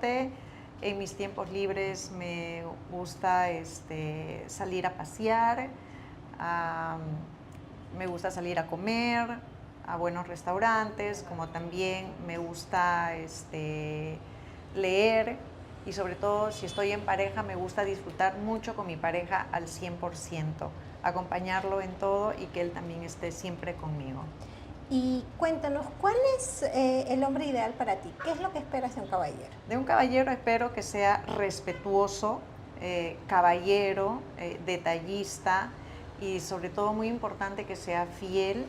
En mis tiempos libres me gusta salir a pasear, me gusta salir a comer a buenos restaurantes, como también me gusta leer y sobre todo si estoy en pareja me gusta disfrutar mucho con mi pareja al 100%, acompañarlo en todo y que él también esté siempre conmigo. Y cuéntanos, ¿cuál es el hombre ideal para ti? ¿Qué es lo que esperas de un caballero? De un caballero espero que sea respetuoso, caballero, detallista y sobre todo muy importante que sea fiel,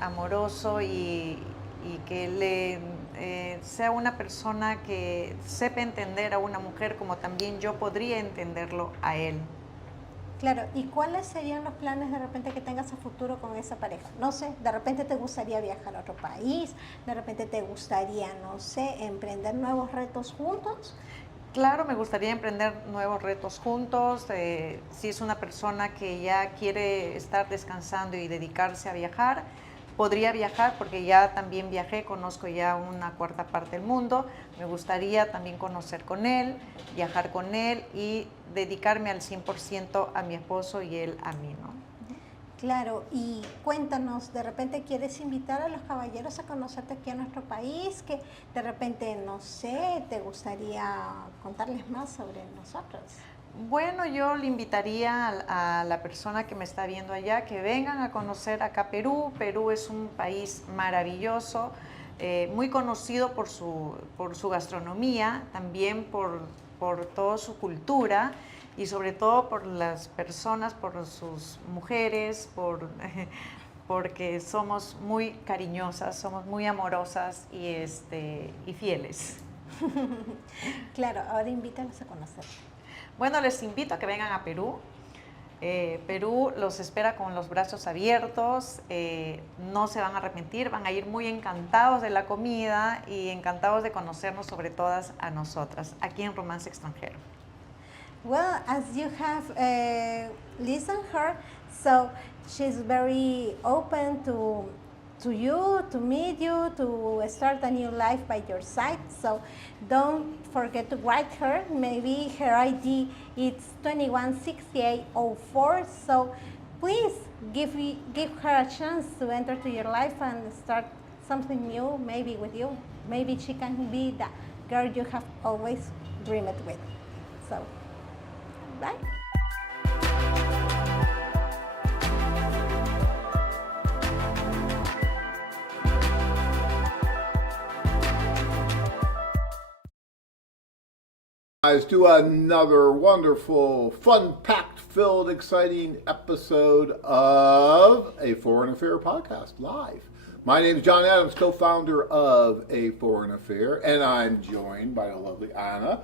amoroso y que sea una persona que sepa entender a una mujer como también yo podría entenderlo a él. Claro, ¿y cuáles serían los planes de repente que tengas a futuro con esa pareja? No sé, de repente te gustaría viajar a otro país, de repente te gustaría, no sé, emprender nuevos retos juntos. Claro, me gustaría emprender nuevos retos juntos. Si es una persona que ya quiere estar descansando y dedicarse a viajar, podría viajar porque ya también viajé, conozco ya una cuarta parte del mundo. Me gustaría también conocer con él, viajar con él y dedicarme al 100% a mi esposo y él a mí, ¿no? Claro, y cuéntanos, de repente quieres invitar a los caballeros a conocerte aquí a nuestro país, que de repente, no sé, te gustaría contarles más sobre nosotros. Bueno, yo le invitaría a la persona que me está viendo allá que vengan a conocer acá Perú. Perú es un país maravilloso, muy conocido por su gastronomía, también por toda su cultura y sobre todo por las personas, por sus mujeres, porque somos muy cariñosas, somos muy amorosas y fieles. Claro, ahora invítanos a conocer. Bueno, les invito a que vengan a Perú. Perú los espera con los brazos abiertos, no se van a arrepentir, van a ir muy encantados de la comida y encantados de conocernos sobre todas a nosotras, aquí en Romance Extranjero. Well, as you have listened her, so she's very open to you, to meet you, to start a new life by your side. So don't forget to write her. Maybe her ID is 216804. So please give her a chance to enter to your life and start something new, maybe with you. Maybe she can be the girl you have always dreamed with. So, bye. Guys, to another wonderful, fun-packed, filled, exciting episode of A Foreign Affair Podcast live. My name is John Adams, co-founder of A Foreign Affair, and I'm joined by a lovely Anna,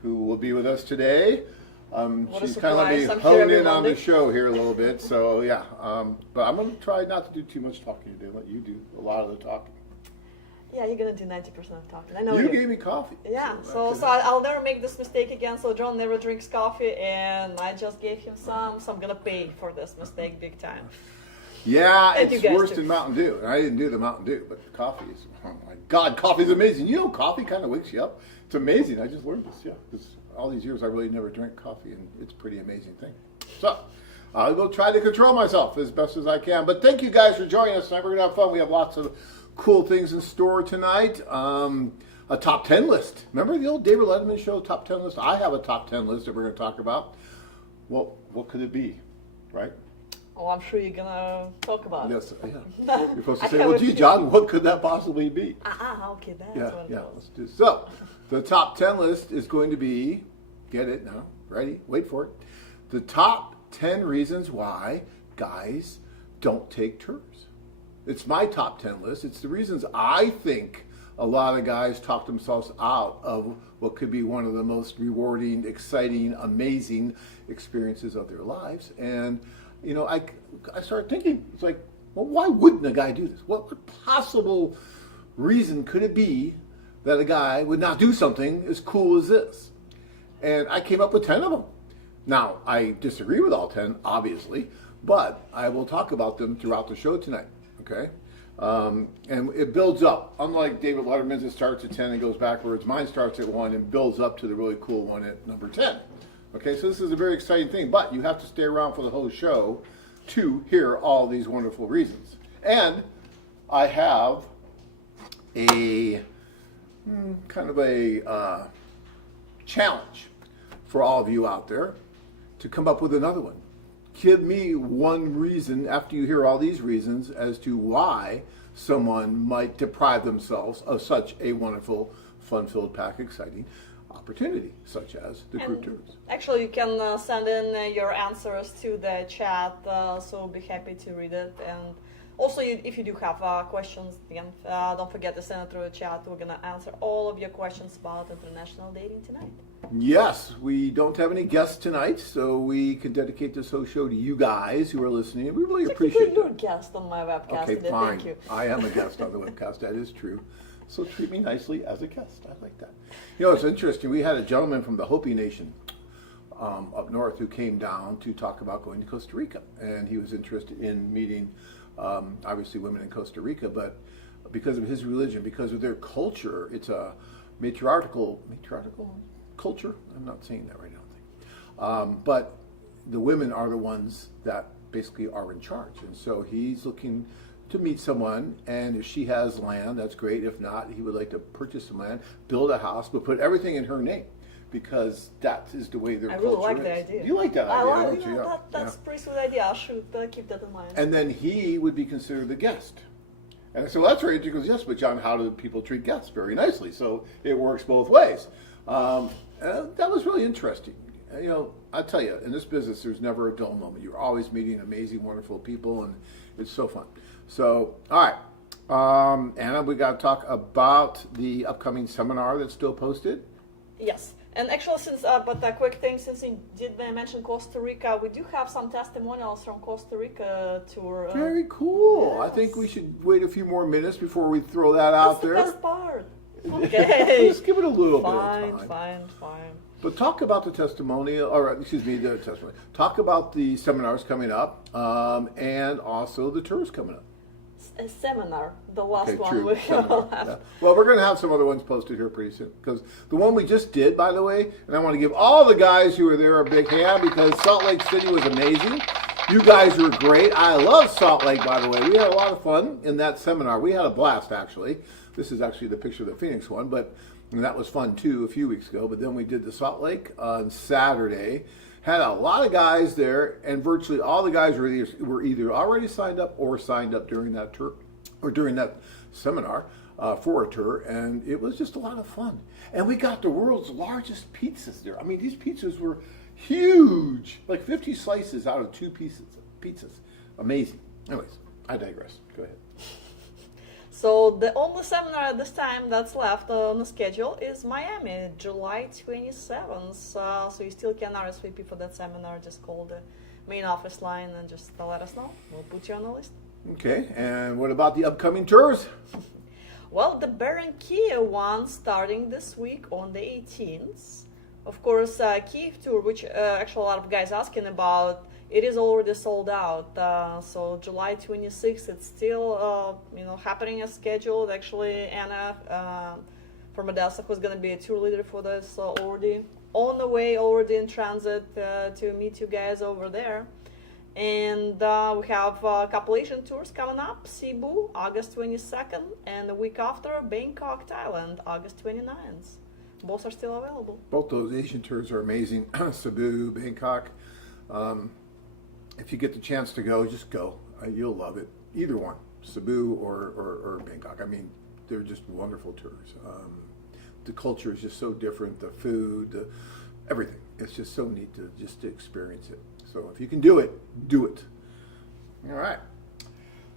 who will be with us today. She's kind of let me hone in on the show here a little bit, so yeah. But I'm going to try not to do too much talking today, let you do a lot of the talking. Yeah, you're gonna do 90% of talking. I know you gave me coffee. Yeah, so I'll never make this mistake again. So John never drinks coffee, and I just gave him some. So I'm gonna pay for this mistake big time. Yeah, it's worse than Mountain Dew. And I didn't do the Mountain Dew, but the coffee is, oh my God, coffee is amazing. You know, coffee kind of wakes you up. It's amazing. I just learned this, yeah. Because all these years I really never drank coffee, and it's a pretty amazing thing. So I will try to control myself as best as I can. But thank you guys for joining us tonight. We're gonna have fun. We have lots of cool things in store tonight. A top 10 list. Remember the old David Letterman show, top 10 list? I have a top 10 list that we're going to talk about. Well, what could it be, right? Oh, I'm sure you're going to talk about it. Yes, yeah. You're supposed to say, well, gee, John, what could that possibly be? Okay, that's what it let's do. So, the top 10 list is going to be, get it now, ready, wait for it. The top 10 reasons why guys don't take turns. It's my top 10 list. It's the reasons I think a lot of guys talk themselves out of what could be one of the most rewarding, exciting, amazing experiences of their lives. And, you know, I started thinking, it's like, well, why wouldn't a guy do this? What possible reason could it be that a guy would not do something as cool as this? And I came up with 10 of them. Now, I disagree with all 10, obviously, but I will talk about them throughout the show tonight. Okay, And it builds up. Unlike David Letterman's, it starts at 10 and goes backwards. Mine starts at 1 and builds up to the really cool one at number 10. Okay, so this is a very exciting thing, but you have to stay around for the whole show to hear all these wonderful reasons. And I have a kind of a challenge for all of you out there to come up with another one. Give me one reason after you hear all these reasons as to why someone might deprive themselves of such a wonderful, fun-filled, packed, exciting opportunity, such as the group tours. Actually, you can send in your answers to the chat, so we'll be happy to read it. And also, if you do have questions, again, don't forget to send it through the chat. We're going to answer all of your questions about international dating tonight. Yes, we don't have any guests tonight, so we can dedicate this whole show to you guys who are listening. We really appreciate You're a it. guest on my webcast Okay, today. fine. Thank you. I am a guest on the webcast. That is true. So treat me nicely as a guest. I like that. You know, it's interesting. We had a gentleman from the Hopi Nation up north who came down to talk about going to Costa Rica, and he was interested in meeting, obviously, women in Costa Rica, but because of his religion, because of their culture, it's a matriarchal culture. I'm not saying that right now. But the women are the ones that basically are in charge, and so he's looking to meet someone, and if she has land, that's great. If not, he would like to purchase some land, build a house, but put everything in her name, because that is the way their culture is. I really like the idea. You like that I idea, like, don't you? That's a pretty sweet idea. I should keep that in mind. And then he would be considered the guest. And so that's right. He goes, yes, but John, how do people treat guests? Very nicely. So it works both ways. That was really interesting. You know, I tell you, in this business, there's never a dull moment. You're always meeting amazing, wonderful people, and it's so fun. So, all right. Anna, we got to talk about the upcoming seminar that's still posted. Yes. And actually, but a quick thing, since you did mention Costa Rica, we do have some testimonials from Costa Rica tour. Very cool. Yes. I think we should wait a few more minutes before we throw that out there. That's the best part. Okay. Just give it a little bit of time. Fine. But talk about the testimonial, or excuse me, the testimony. Talk about the seminars coming up, and also the tours coming up. A seminar, the last one true. we Seminar, have. yeah. Well, we're going to have some other ones posted here pretty soon, because the one we just did, by the way, and I want to give all the guys who were there a big hand, because Salt Lake City was amazing. You guys were great. I love Salt Lake, by the way. We had a lot of fun in that seminar. We had a blast, actually. This is actually the picture of the Phoenix one, but that was fun, too, a few weeks ago. But then we did the Salt Lake on Saturday. Had a lot of guys there, and virtually all the guys were either already signed up or signed up during that tour, or during that seminar for a tour, and it was just a lot of fun. And we got the world's largest pizzas there. I mean, these pizzas were huge, like 50 slices out of 2 pizzas. Amazing. Anyways, I digress. Go ahead. So the only seminar at this time that's left on the schedule is Miami, July 27th. So you still can RSVP for that seminar. Just call the main office line and just let us know. We'll put you on the list. Okay, and what about the upcoming tours? Well, the Barranquilla one starting this week on the 18th. Of course, Kiev tour, which actually a lot of guys asking about, it is already sold out. So July 26th, it's still happening as scheduled. Actually, Anna from Odessa, who's going to be a tour leader for this, already on the way, already in transit to meet you guys over there. And we have a couple Asian tours coming up. Cebu, August 22nd, and the week after, Bangkok, Thailand, August 29th. Both are still available. Both those Asian tours are amazing. Cebu, Bangkok. If you get the chance to go, just go. You'll love it. Either one, Cebu or Bangkok. I mean, they're just wonderful tours. The culture is just so different. The food, everything. It's just so neat to experience it. So if you can do it, do it. All right.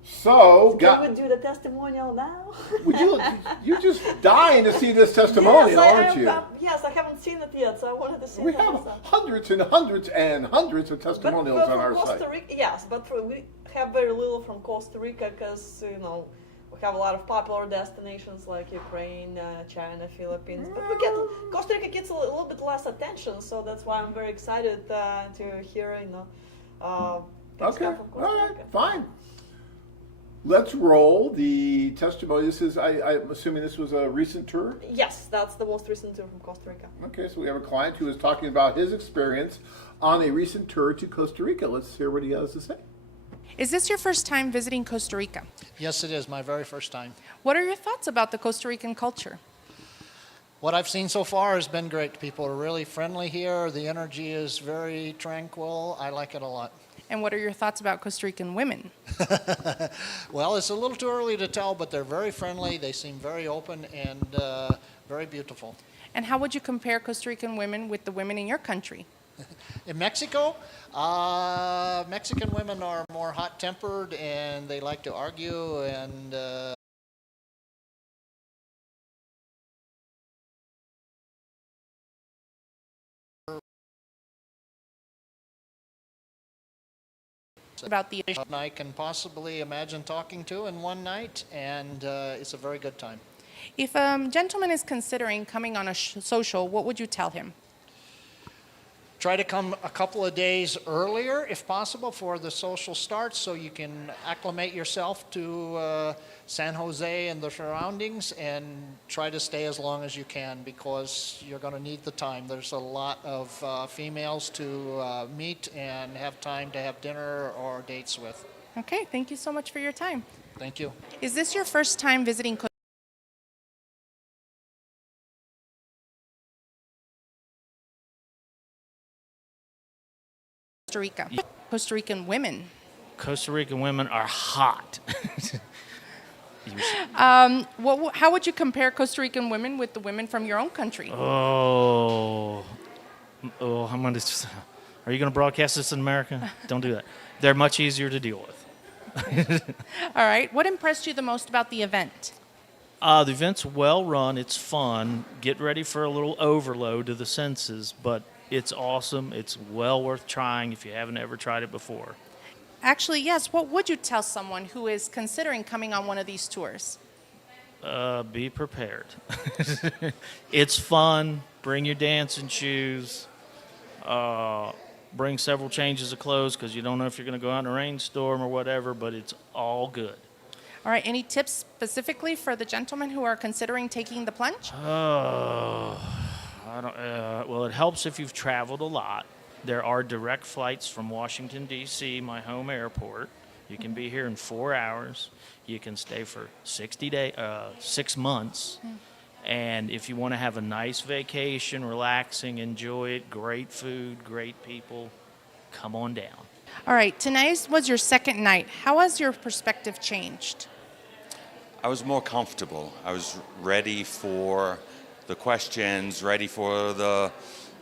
So, can we do the testimonial now? You're just dying to see this testimonial, aren't you? Yes, I haven't seen it yet, so I wanted to see it. We have hundreds and hundreds and hundreds of testimonials on our Costa site. Rica, yes, but we have very little from Costa Rica because, we have a lot of popular destinations like Ukraine, China, Philippines. But Costa Rica gets a little bit less attention, so that's why I'm very excited to hear, Okay, from Costa all right, Rica. fine. Let's roll the testimony. This is, I'm assuming this was a recent tour? Yes, that's the most recent tour from Costa Rica. Okay, so we have a client who is talking about his experience on a recent tour to Costa Rica. Let's hear what he has to say. Is this your first time visiting Costa Rica? Yes, it is my very first time. What are your thoughts about the Costa Rican culture? What I've seen so far has been great. People are really friendly here. The energy is very tranquil. I like it a lot. And what are your thoughts about Costa Rican women? Well, it's a little too early to tell, but they're very friendly. They seem very open and very beautiful. And how would you compare Costa Rican women with the women in your country? In Mexico, Mexican women are more hot-tempered and they like to argue and About the I can possibly imagine talking to in one night, and it's a very good time. If a gentleman is considering coming on a social, what would you tell him? Try to come a couple of days earlier, if possible, for the social starts, so you can acclimate yourself to San Jose and the surroundings, and try to stay as long as you can, because you're going to need the time. There's a lot of females to meet and have time to have dinner or dates with. Okay, thank you so much for your time. Thank you. Is this your first time visiting Costa Rica? Costa Rican women. Costa Rican women are hot. How would you compare Costa Rican women with the women from your own country? Oh, I'm gonna. Are you gonna broadcast this in America? Don't do that. They're much easier to deal with. All right. What impressed you the most about the event? The event's well run. It's fun. Get ready for a little overload to the senses, but it's awesome. It's well worth trying if you haven't ever tried it before. Actually, yes. What would you tell someone who is considering coming on one of these tours? Be prepared. It's fun. Bring your dancing shoes. Bring several changes of clothes because you don't know if you're going to go out in a rainstorm or whatever, but it's all good. All right. Any tips specifically for the gentlemen who are considering taking the plunge? Well, it helps if you've traveled a lot. There are direct flights from Washington, D.C., my home airport. You can be here in 4 hours. You can stay for 6 months. And if you want to have a nice vacation, relaxing, enjoy it, great food, great people, come on down. All right. Tonight was your second night. How has your perspective changed? I was more comfortable. I was ready for the questions, ready for the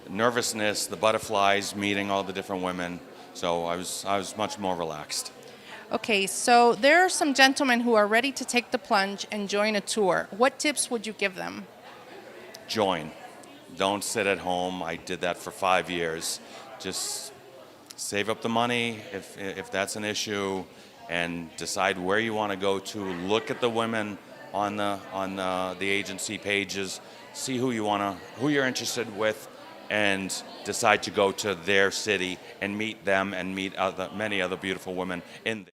nervousness, the butterflies, meeting all the different women. So I was much more relaxed. Okay, so there are some gentlemen who are ready to take the plunge and join a tour. What tips would you give them? Join. Don't sit at home. I did that for 5 years. Just save up the money if that's an issue, and decide where you want to go to. Look at the women on the agency pages. See who you're interested with, and decide to go to their city and meet them and meet many other beautiful women in there.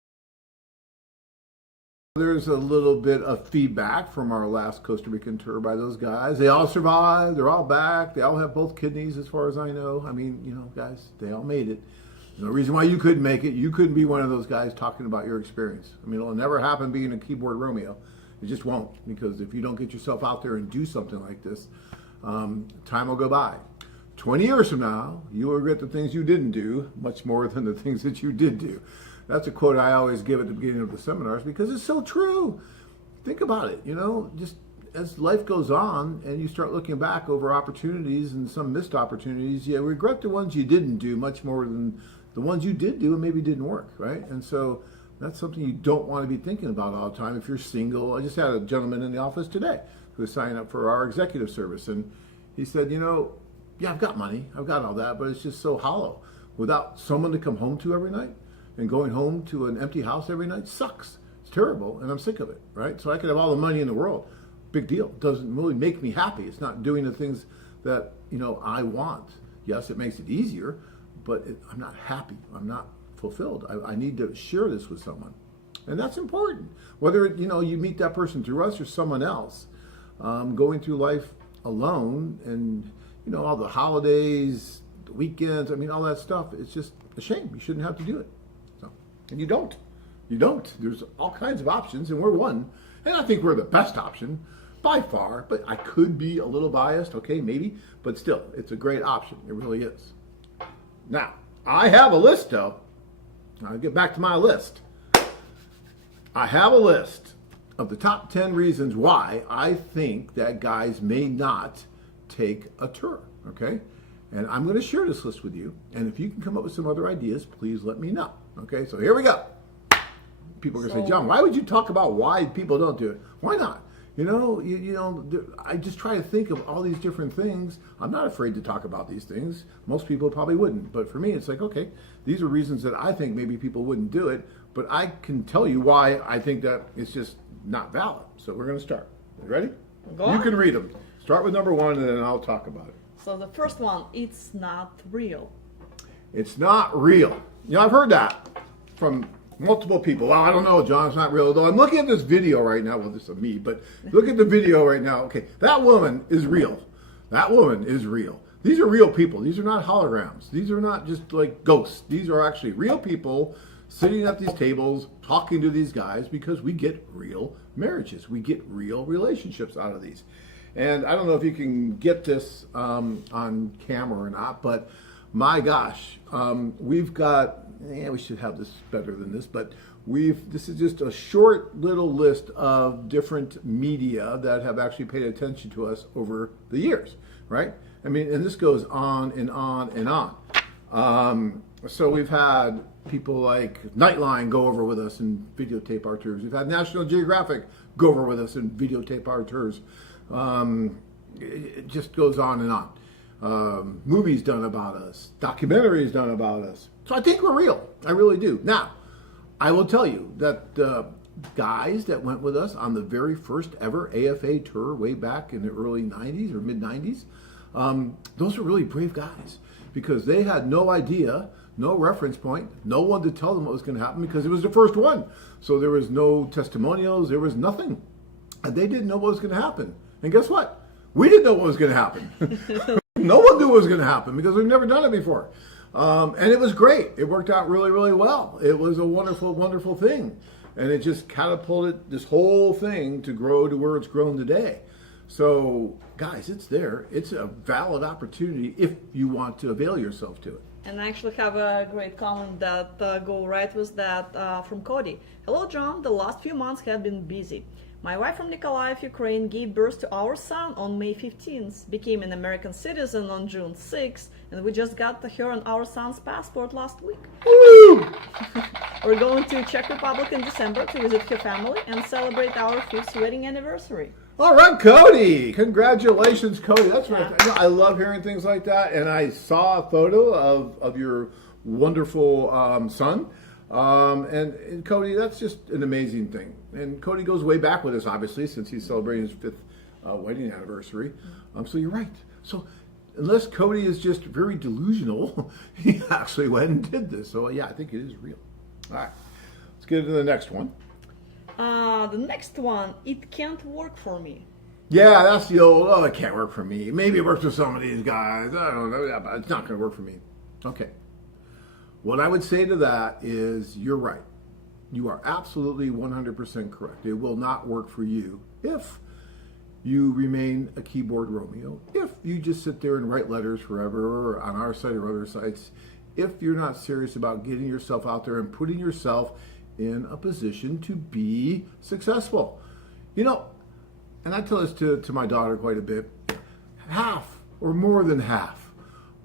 There's a little bit of feedback from our last Costa Rican tour by those guys. They all survived. They're all back. They all have both kidneys as far as I know. I mean, guys, they all made it. No reason why you couldn't make it. You couldn't be one of those guys talking about your experience. I mean, it'll never happen being a keyboard Romeo. It just won't, because if you don't get yourself out there and do something like this, time will go by. 20 years from now, you will regret the things you didn't do much more than the things that you did do. That's a quote I always give at the beginning of the seminars because it's so true. Think about it, just as life goes on and you start looking back over opportunities and some missed opportunities, you regret the ones you didn't do much more than the ones you did do and maybe didn't work, right? And so that's something you don't want to be thinking about all the time if you're single. I just had a gentleman in the office today who was signing up for our executive service, and he said, yeah, I've got money, I've got all that, but it's just so hollow. Without someone to come home to every night, and going home to an empty house every night sucks. It's terrible, and I'm sick of it, right? So I could have all the money in the world. Big deal. Doesn't really make me happy. It's not doing the things that, I want. Yes, it makes it easier, but I'm not happy. I'm not fulfilled. I need to share this with someone. And that's important. Whether, you meet that person through us or someone else, going through life alone and, all the holidays, the weekends, all that stuff, it's just a shame. You shouldn't have to do it. So, and you don't. You don't. There's all kinds of options, and we're one. And I think we're the best option by far, but I could be a little biased, okay, maybe, but still, it's a great option. It really is. Now, I have a list, though. I'll get back to my list. I have a list of the top 10 reasons why I think that guys may not take a tour, okay? And I'm going to share this list with you, and if you can come up with some other ideas, please let me know, okay? So here we go. People are going to say, John, why would you talk about why people don't do it? Why not? I just try to think of all these different things. I'm not afraid to talk about these things. Most people probably wouldn't. But for me, it's like, okay, these are reasons that I think maybe people wouldn't do it. But I can tell you why I think that it's just not valid. So we're going to start. You ready? Go on. You can read them. Start with number one, and then I'll talk about it. So the first one, it's not real. It's not real. I've heard that from multiple people. Well, I don't know, John, it's not real. Although I'm looking at this video right now. Well, this is me, but look at the video right now. Okay, that woman is real. That woman is real. These are real people. These are not holograms. These are not just like ghosts. These are actually real people sitting at these tables talking to these guys because we get real marriages. We get real relationships out of these. And I don't know if you can get this on camera or not, but my gosh, we've got, we should have this better than this, but this is just a short little list of different media that have actually paid attention to us over the years, right? And this goes on and on and on. So we've had people like Nightline go over with us and videotape our tours. We've had National Geographic go over with us and videotape our tours. It just goes on and on. Movies done about us, documentaries done about us. So I think we're real. I really do. Now, I will tell you that the guys that went with us on the very first ever AFA tour way back in the early 90s or mid 90s, those were really brave guys because they had no idea, no reference point, no one to tell them what was going to happen because it was the first one. So there was no testimonials, there was nothing. And they didn't know what was going to happen. And guess what? We didn't know what was going to happen. No one knew what was going to happen because we've never done it before. And it was great. It worked out really, really well. It was a wonderful, wonderful thing. And it just catapulted this whole thing to grow to where it's grown today. So, guys, it's there. It's a valid opportunity if you want to avail yourself to it. And I actually have a great comment that go right with that from Cody. Hello, John. The last few months have been busy. My wife from Nikolaev, Ukraine, gave birth to our son on May 15th, became an American citizen on June 6th, and we just got her and our son's passport last week. Woo! We're going to Czech Republic in December to visit her family and celebrate our 5th wedding anniversary. All right, Cody. Congratulations, Cody. That's right. Yeah. I love hearing things like that. And I saw a photo of your wonderful son. And Cody, that's just an amazing thing. And Cody goes way back with us, obviously, since he's celebrating his 5th wedding anniversary. So you're right. So unless Cody is just very delusional, he actually went and did this. So yeah, I think it is real. All right, let's get into the next one. The next one, it can't work for me. Yeah, that's the old, it can't work for me. Maybe it works for some of these guys. I don't know, but it's not going to work for me. Okay. What I would say to that is you're right. You are absolutely 100% correct. It will not work for you if you remain a keyboard Romeo, if you just sit there and write letters forever or on our site or other sites, if you're not serious about getting yourself out there and putting yourself in a position to be successful. And I tell this to my daughter quite a bit, half or more than half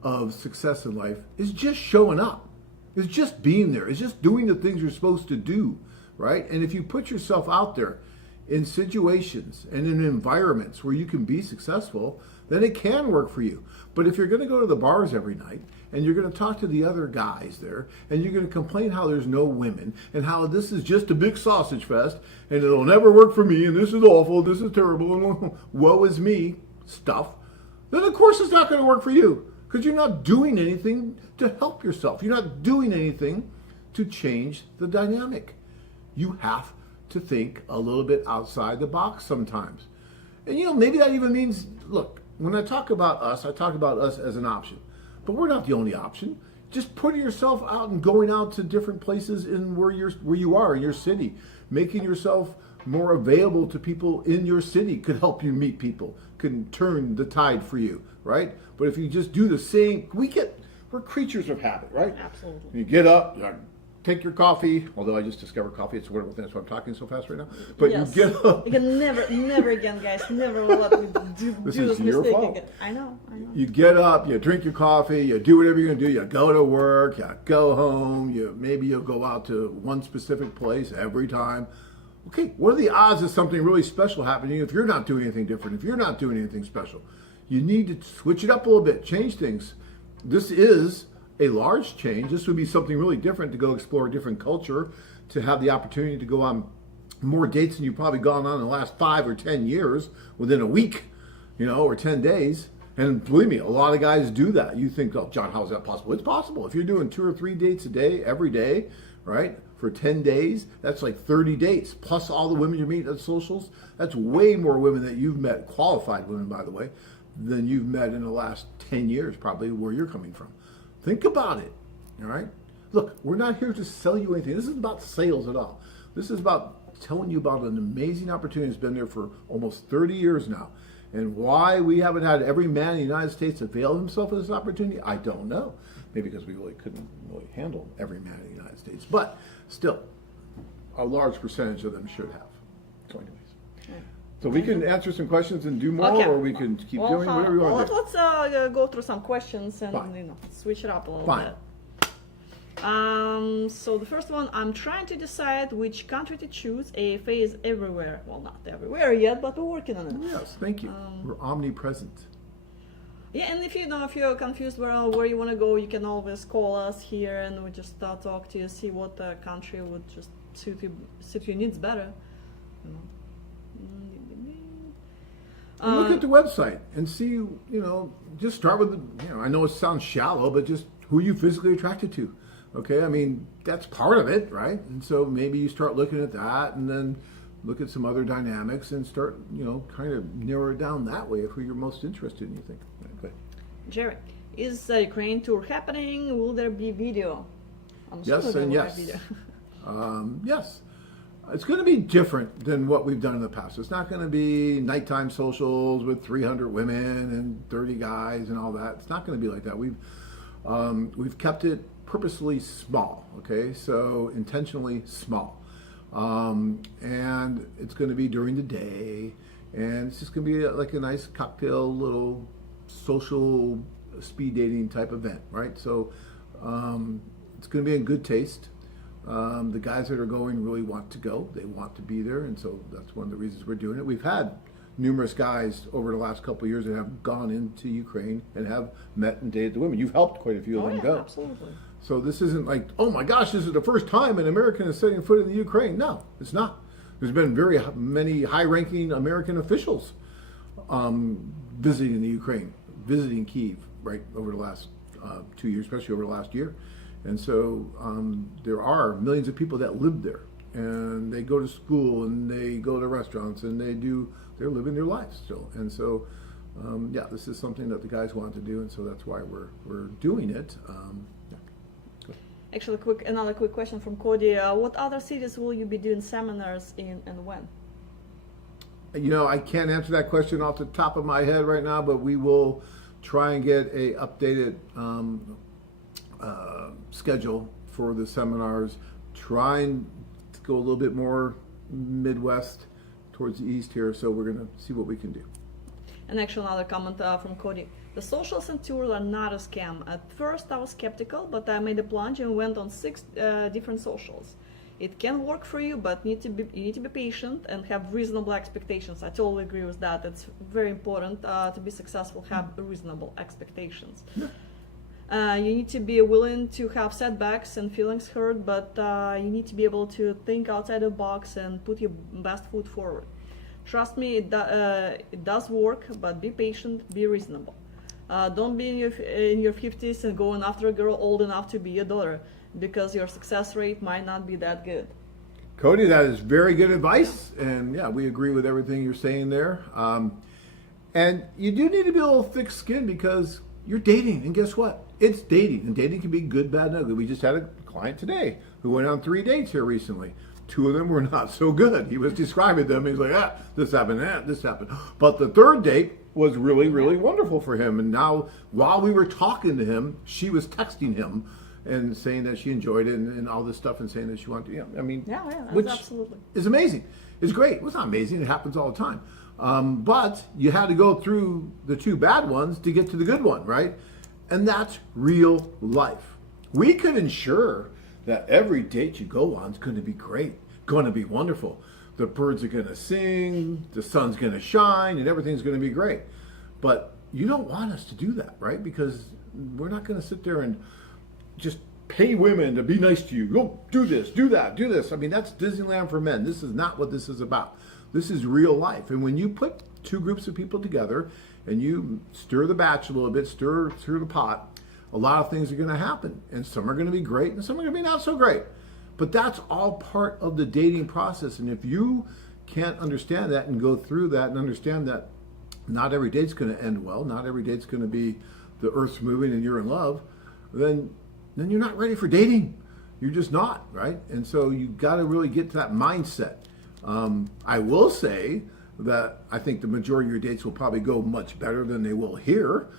of success in life is just showing up. It's just being there. It's just doing the things you're supposed to do, right? And if you put yourself out there in situations and in environments where you can be successful, then it can work for you. But if you're going to go to the bars every night and you're going to talk to the other guys there and you're going to complain how there's no women and how this is just a big sausage fest and it'll never work for me and this is awful, this is terrible, and woe is me stuff, then of course it's not going to work for you. Because you're not doing anything to help yourself. You're not doing anything to change the dynamic. You have to think a little bit outside the box sometimes. And maybe that even means, look, when I talk about us, I talk about us as an option. But we're not the only option. Just putting yourself out and going out to different places in where you are in your city, making yourself more available to people in your city could help you meet people, can turn the tide for you, right? But if you just do the same, we're creatures of habit, right? Absolutely. You get up, you take your coffee, although I just discovered coffee, it's a wonderful thing, that's why I'm talking so fast right now. But Yes. you get up. You can never again, guys, never let me do This this is your mistake fault. again. I know. You get up, you drink your coffee, you do whatever you're gonna do, you go to work, you go home, maybe you'll go out to one specific place every time. Okay, what are the odds of something really special happening if you're not doing anything different, if you're not doing anything special? You need to switch it up a little bit, change things. This is a large change. This would be something really different to go explore a different culture, to have the opportunity to go on more dates than you've probably gone on in the last 5 or 10 years within a week, or 10 days. And believe me, a lot of guys do that. You think, oh, John, how is that possible? It's possible. If you're doing 2 or 3 dates a day, every day, right, for 10 days, that's like 30 dates, plus all the women you meet at socials. That's way more women that you've met, qualified women, by the way, than you've met in the last 10 years, probably, where you're coming from. Think about it, all right? Look, we're not here to sell you anything. This isn't about sales at all. This is about telling you about an amazing opportunity that's been there for almost 30 years now. And why we haven't had every man in the United States avail himself of this opportunity, I don't know. Maybe because we really couldn't really handle every man in the United States. But still, a large percentage of them should have. So anyways. So we can answer some questions and do more, Okay. or we can keep doing whatever you want to do. Let's go through some questions and Fine. switch it up a little Fine. bit. So the first one, I'm trying to decide which country to choose. AFA is everywhere. Well, not everywhere yet, but we're working on it. Yes, thank you. We're omnipresent. Yeah, and if you're confused where you want to go, you can always call us here, and we just talk to you, see what country would just suit your needs better. And look at the website and see, just start with, I know it sounds shallow, but just who you physically attracted to. Okay, I mean, that's part of it, right? And so maybe you start looking at that and then look at some other dynamics and start, kind of narrow it down that way of who you're most interested in, you think. Okay. Jerry, is the Ukraine tour happening? Will there be video? I'm Yes assuming and there will yes. be video. Yes. It's going to be different than what we've done in the past. It's not going to be nighttime socials with 300 women and 30 guys and all that. It's not going to be like that. We've kept it purposely small, okay? So intentionally small. And it's going to be during the day, and it's just going to be like a nice cocktail, little social speed dating type event, right? So it's going to be in good taste. The guys that are going really want to go. They want to be there, and so that's one of the reasons we're doing it. We've had numerous guys over the last couple of years that have gone into Ukraine and have met and dated the women. You've helped quite a few of them go. Absolutely. So this isn't like, oh my gosh, this is the first time an American is setting foot in the Ukraine. No, it's not. There's been very many high-ranking American officials visiting the Ukraine, visiting Kyiv, right, over the last 2 years, especially over the last year. And so there are millions of people that live there, and they go to school, and they go to restaurants, and they're living their lives still. And so, this is something that the guys want to do, and so that's why we're doing it. Actually, another quick question from Cody. What other cities will you be doing seminars in, and when? I can't answer that question off the top of my head right now, but we will try and get a updated schedule for the seminars. Trying to go a little bit more Midwest towards the east here, so we're going to see what we can do. And actually, another comment from Cody. The socials and tours are not a scam. At first, I was skeptical, but I made a plunge and went on 6 different socials. It can work for you, but you need to be patient and have reasonable expectations. I totally agree with that. It's very important to be successful, have reasonable expectations. Yeah. You need to be willing to have setbacks and feelings hurt, but you need to be able to think outside the box and put your best foot forward. Trust me, it does work, but be patient, be reasonable. Don't be in your 50s and going after a girl old enough to be your daughter, because your success rate might not be that good. Cody, that is very good advice, and yeah, we agree with everything you're saying there. And you do need to be a little thick-skinned because you're dating, and guess what? It's dating, and dating can be good, bad, and ugly. We just had a client today who went on 3 dates here recently. 2 of them were not so good. He was describing them. He was like, this happened, this happened. But the 3rd date was really, really wonderful for him. And now, while we were talking to him, she was texting him and saying that she enjoyed it and all this stuff and saying that she wanted to, I mean, that's which absolutely. is amazing. It's great. Well, it's not amazing. It happens all the time. But you had to go through the 2 bad ones to get to the good one, right? And that's real life. We could ensure that every date you go on is going to be great, going to be wonderful. The birds are going to sing, the sun's going to shine, and everything's going to be great. But you don't want us to do that, right? Because we're not going to sit there and just pay women to be nice to you. Go do this, do that, do this. I mean, that's Disneyland for men. This is not what this is about. This is real life. And when you put 2 groups of people together and you stir the batch a little bit, stir the pot, a lot of things are going to happen. And some are going to be great and some are going to be not so great. But that's all part of the dating process. And if you can't understand that and go through that and understand that not every date's going to end well, not every date's going to be the earth's moving and you're in love, then you're not ready for dating. You're just not, right? And so you got to really get to that mindset. I will say that I think the majority of your dates will probably go much better than they will here,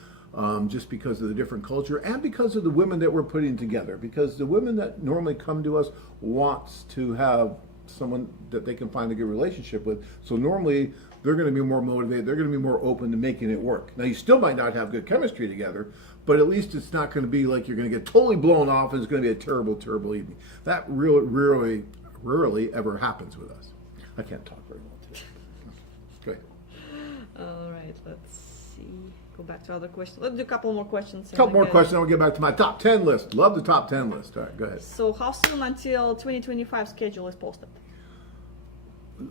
just because of the different culture and because of the women that we're putting together. Because the women that normally come to us wants to have someone that they can find a good relationship with. So normally they're going to be more motivated. They're going to be more open to making it work. Now you still might not have good chemistry together, but at least it's not going to be like you're going to get totally blown off and it's going to be a terrible, terrible evening. That really, rarely ever happens with us. I can't talk very well today. Great. All right, let's see. Go back to other questions. Let's do a couple more questions. A couple more questions. I'll get back to my top 10 list. Love the top 10 list. All right, go ahead. So how soon until 2025 schedule is posted?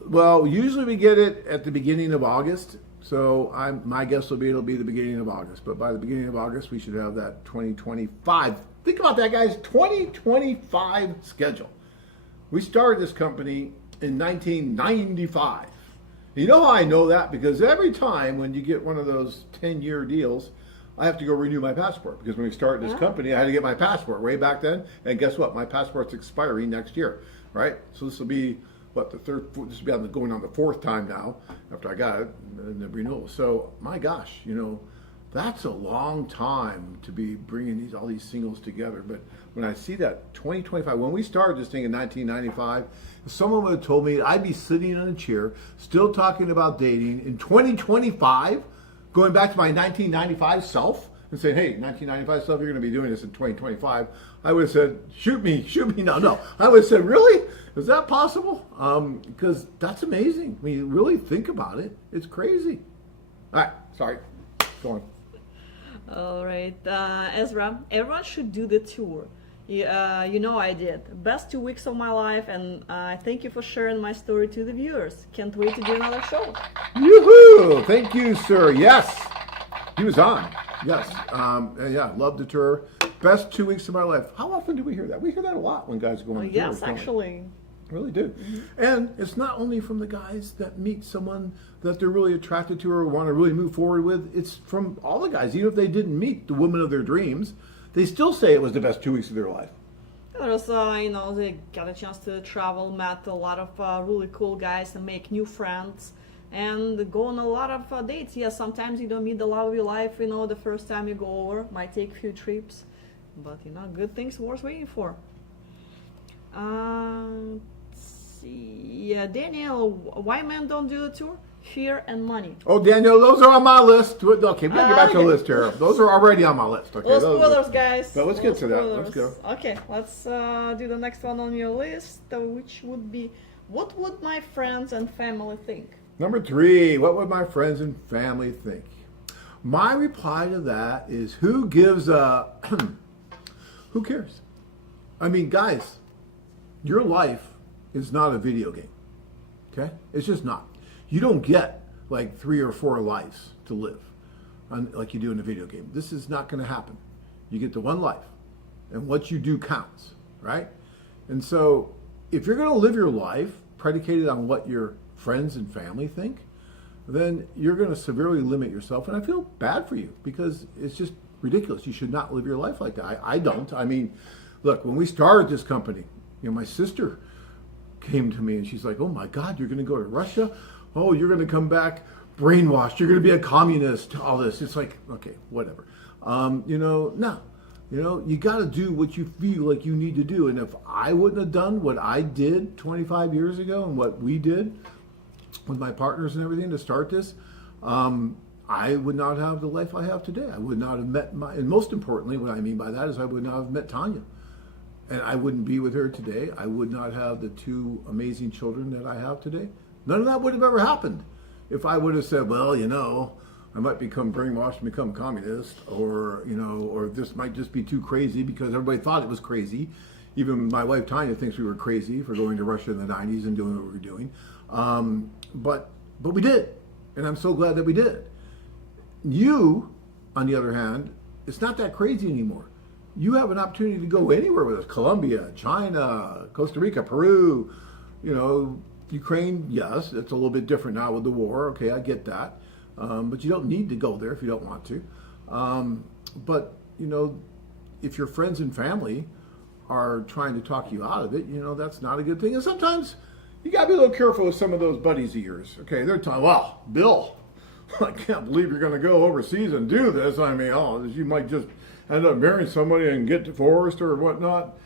Well, usually we get it at the beginning of August. So my guess will be it'll be the beginning of August. But by the beginning of August, we should have that 2025. Think about that, guys. 2025 schedule. We started this company in 1995. You know how I know that? Because every time when you get one of those 10-year deals, I have to go renew my passport. Because when we started this company, I had to get my passport way back then. And guess what? My passport's expiring next year, right? So this will be, what, this will be going on the 4th time now after I got it and the renewal. So my gosh, that's a long time to be bringing all these singles together. But when I see that 2025, when we started this thing in 1995, if someone would have told me I'd be sitting in a chair still talking about dating in 2025, going back to my 1995 self and saying, hey, 1995 self, you're going to be doing this in 2025, I would have said, shoot me. No. I would have said, really? Is that possible? Because that's amazing. When you really think about it, it's crazy. All right, sorry. Go on. All right, Ezra, everyone should do the tour. I did. Best 2 weeks of my life, and thank you for sharing my story to the viewers. Can't wait to do another show. Yoo-hoo! Thank you, sir. Yes, he was on. Yes, yeah, love the tour. Best 2 weeks of my life. How often do we hear that? We hear that a lot when guys go on tours. Yes, actually. Really do. Mm-hmm. And it's not only from the guys that meet someone that they're really attracted to or want to really move forward with. It's from all the guys. Even if they didn't meet the woman of their dreams, they still say it was the best 2 weeks of their life. There's, they got a chance to travel, met a lot of really cool guys and make new friends and go on a lot of dates. Yes, sometimes you don't meet the love of your life, the first time you go over. Might take a few trips, but, good things worth waiting for. Yeah, Daniel, why men don't do the tour? Fear and money. Oh, Daniel, those are on my list. Okay, we gotta get back to the list here. Those are already on my list. Okay, those spoilers, guys. But let's get to that. Let's go. Okay, let's do the next one on your list, which would be, what would my friends and family think? Number 3, what would my friends and family think? My reply to that is, who gives a... who cares? I mean, guys, your life is not a video game, okay? It's just not. You don't get like 3 or 4 lives to live like you do in a video game. This is not going to happen. You get the one life, and what you do counts, right? And so if you're going to live your life predicated on what your friends and family think, then you're going to severely limit yourself. And I feel bad for you because it's just ridiculous. You should not live your life like that. I don't. I mean, look, when we started this company, my sister came to me and she's like, oh my God, you're going to go to Russia? Oh, you're going to come back brainwashed. You're going to be a communist, all this. It's like, okay, whatever. No. You got to do what you feel like you need to do. And if I wouldn't have done what I did 25 years ago and what we did with my partners and everything to start this, I would not have the life I have today. I would not have met and most importantly, what I mean by that is I would not have met Tanya. And I wouldn't be with her today. I would not have the two amazing children that I have today. None of that would have ever happened if I would have said, well, I might become brainwashed and become communist, or this might just be too crazy because everybody thought it was crazy. Even my wife Tanya thinks we were crazy for going to Russia in the 90s and doing what we were doing. But we did, and I'm so glad that we did. You, on the other hand, it's not that crazy anymore. You have an opportunity to go anywhere with us. Colombia, China, Costa Rica, Peru, Ukraine, yes, it's a little bit different now with the war. Okay, I get that. But you don't need to go there if you don't want to. But if your friends and family are trying to talk you out of it, that's not a good thing. And sometimes you got to be a little careful with some of those buddies of yours. Okay, they're telling, well, Bill, I can't believe you're going to go overseas and do this. I mean, you might just end up marrying somebody and get divorced or whatnot.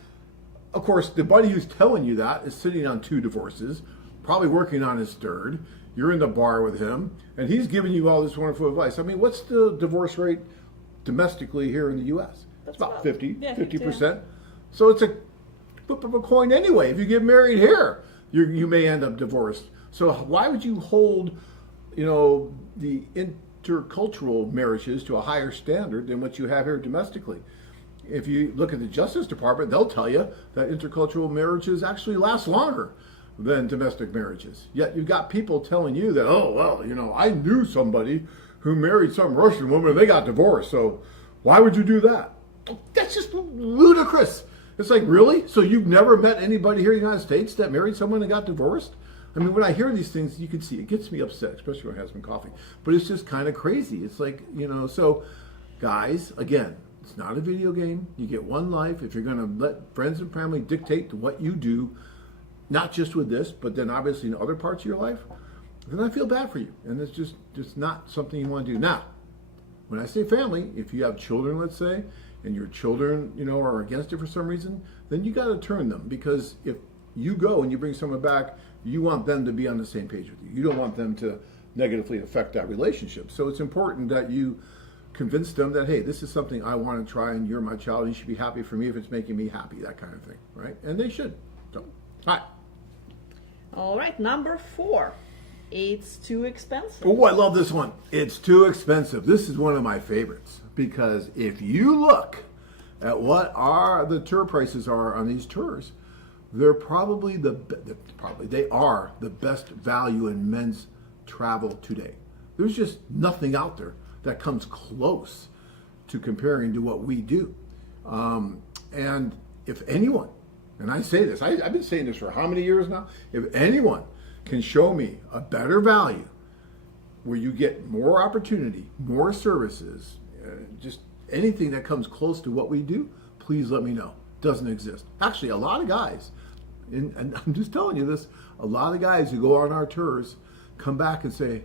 Of course, the buddy who's telling you that is sitting on 2 divorces, probably working on his 3rd. You're in the bar with him, and he's giving you all this wonderful advice. I mean, what's the divorce rate domestically here in the U.S.? It's about 50%. So it's a flip of a coin anyway. If you get married here, you may end up divorced. So why would you hold, the intercultural marriages to a higher standard than what you have here domestically? If you look at the Justice Department, they'll tell you that intercultural marriages actually last longer than domestic marriages. Yet you've got people telling you that, oh, well, I knew somebody who married some Russian woman and they got divorced, so why would you do that? That's just ludicrous. It's like, really? So you've never met anybody here in the United States that married someone and got divorced? I mean, when I hear these things, you can see it gets me upset, especially when I have some coffee. But it's just kind of crazy. It's like, so guys, again, it's not a video game. You get one life. If you're going to let friends and family dictate to what you do, not just with this, but then obviously in other parts of your life, then I feel bad for you. And it's just not something you want to do. Now, when I say family, if you have children, let's say, and your children, are against it for some reason, then you got to turn them. Because if you go and you bring someone back, you want them to be on the same page with you. You don't want them to negatively affect that relationship. So it's important that you convince them that, hey, this is something I want to try, and you're my child, and you should be happy for me if it's making me happy, that kind of thing, right? And they should. So, hi. All right, number 4. It's too expensive. Oh, I love this one. It's too expensive. This is one of my favorites because if you look at what the tour prices are on these tours, they're probably they are the best value in men's travel today. There's just nothing out there that comes close to comparing to what we do. And if anyone, and I say this, I've been saying this for how many years now? If anyone can show me a better value where you get more opportunity, more services, just anything that comes close to what we do, please let me know. Doesn't exist. Actually, a lot of guys, and I'm just telling you this, a lot of guys who go on our tours come back and say,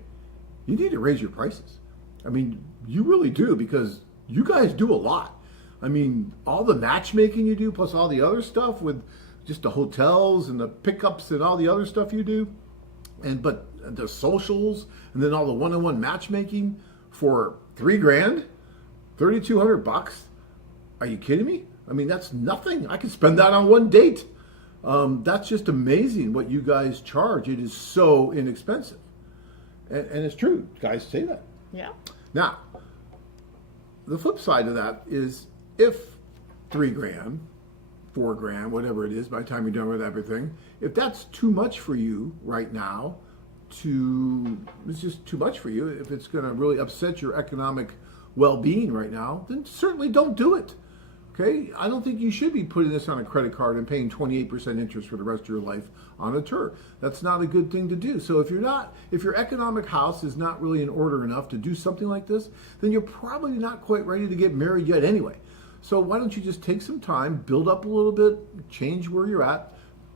you need to raise your prices. I mean, you really do, because you guys do a lot. I mean, all the matchmaking you do, plus all the other stuff with just the hotels and the pickups and all the other stuff you do, but the socials and then all the one-on-one matchmaking for $3,000, $3,200. Are you kidding me? I mean, that's nothing. I could spend that on one date. That's just amazing what you guys charge. It is so inexpensive. And it's true. Guys say that. Yeah. Now, the flip side of that is if $3,000, $4,000, whatever it is, by the time you're done with everything, if that's too much for you right now, it's just too much for you, if it's going to really upset your economic well-being right now, then certainly don't do it. Okay, I don't think you should be putting this on a credit card and paying 28% interest for the rest of your life on a tour. That's not a good thing to do. So if your economic house is not really in order enough to do something like this, then you're probably not quite ready to get married yet anyway. So why don't you just take some time, build up a little bit, change where you're at,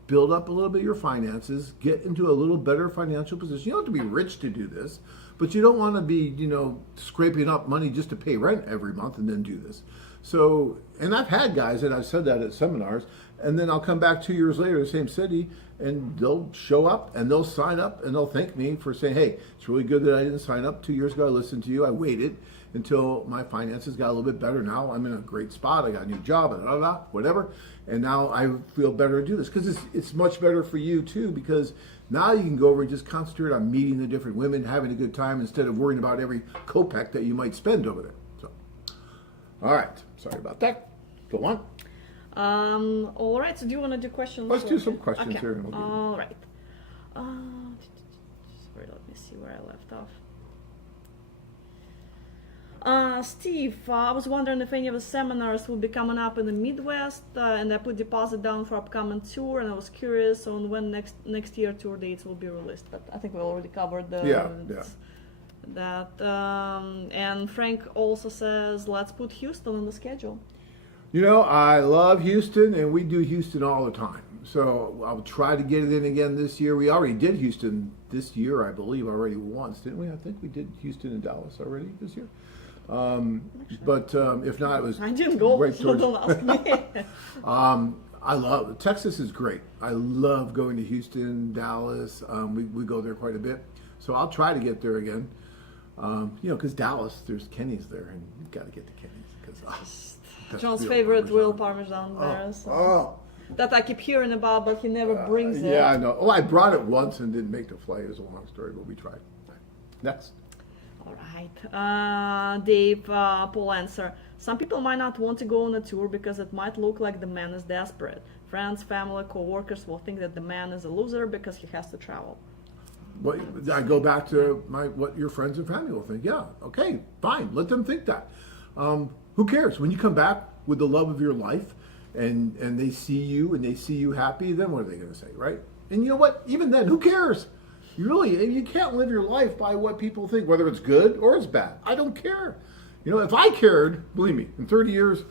build up a little bit of your finances, get into a little better financial position. You don't have to be rich to do this, but you don't want to be, scraping up money just to pay rent every month and then do this. So, and I've had guys, and I've said that at seminars, and then I'll come back 2 years later, the same city, and they'll show up and they'll sign up and they'll thank me for saying, hey, it's really good that I didn't sign up 2 years ago. I listened to you. I waited until my finances got a little bit better. Now I'm in a great spot. I got a new job, whatever. And now I feel better to do this because it's much better for you too, because now you can go over and just concentrate on meeting the different women, having a good time instead of worrying about every kopeck that you might spend over there. So, all right. Sorry about that. Go on. All right. So do you want to do questions? Let's do some questions okay. here. And we'll all right. Sorry, let me see where I left off. Steve, I was wondering if any of the seminars will be coming up in the Midwest, and I put deposit down for upcoming tour, and I was curious on when next year tour dates will be released. But I think we already covered that. And Frank also says, let's put Houston on the schedule. I love Houston, and we do Houston all the time. So I'll try to get it in again this year. We already did Houston this year, I believe, already once, didn't we? I think we did Houston and Dallas already this year. But if not, it was I didn't go, right so towards, don't ask me. I love Texas is great. I love going to Houston, Dallas. We go there quite a bit, so I'll try to get there again. Because Dallas, there's Kenny's there, and you've got to get to Kenny's because John's favorite real Parmesan there. That I keep hearing about, but he never brings it. Yeah, I know. Oh, I brought it once and didn't make the flight. It's a long story, but we tried. Next. All right. Dave, Paul answer. Some people might not want to go on a tour because it might look like the man is desperate. Friends, family, co-workers will think that the man is a loser because he has to travel. Well, I go back to what your friends and family will think. Yeah, okay, fine. Let them think that. Who cares? When you come back with the love of your life and they see you and they see you happy, then what are they going to say, right? And you know what? Even then, who cares? You can't live your life by what people think, whether it's good or it's bad. I don't care. If I cared, believe me, in 30 years,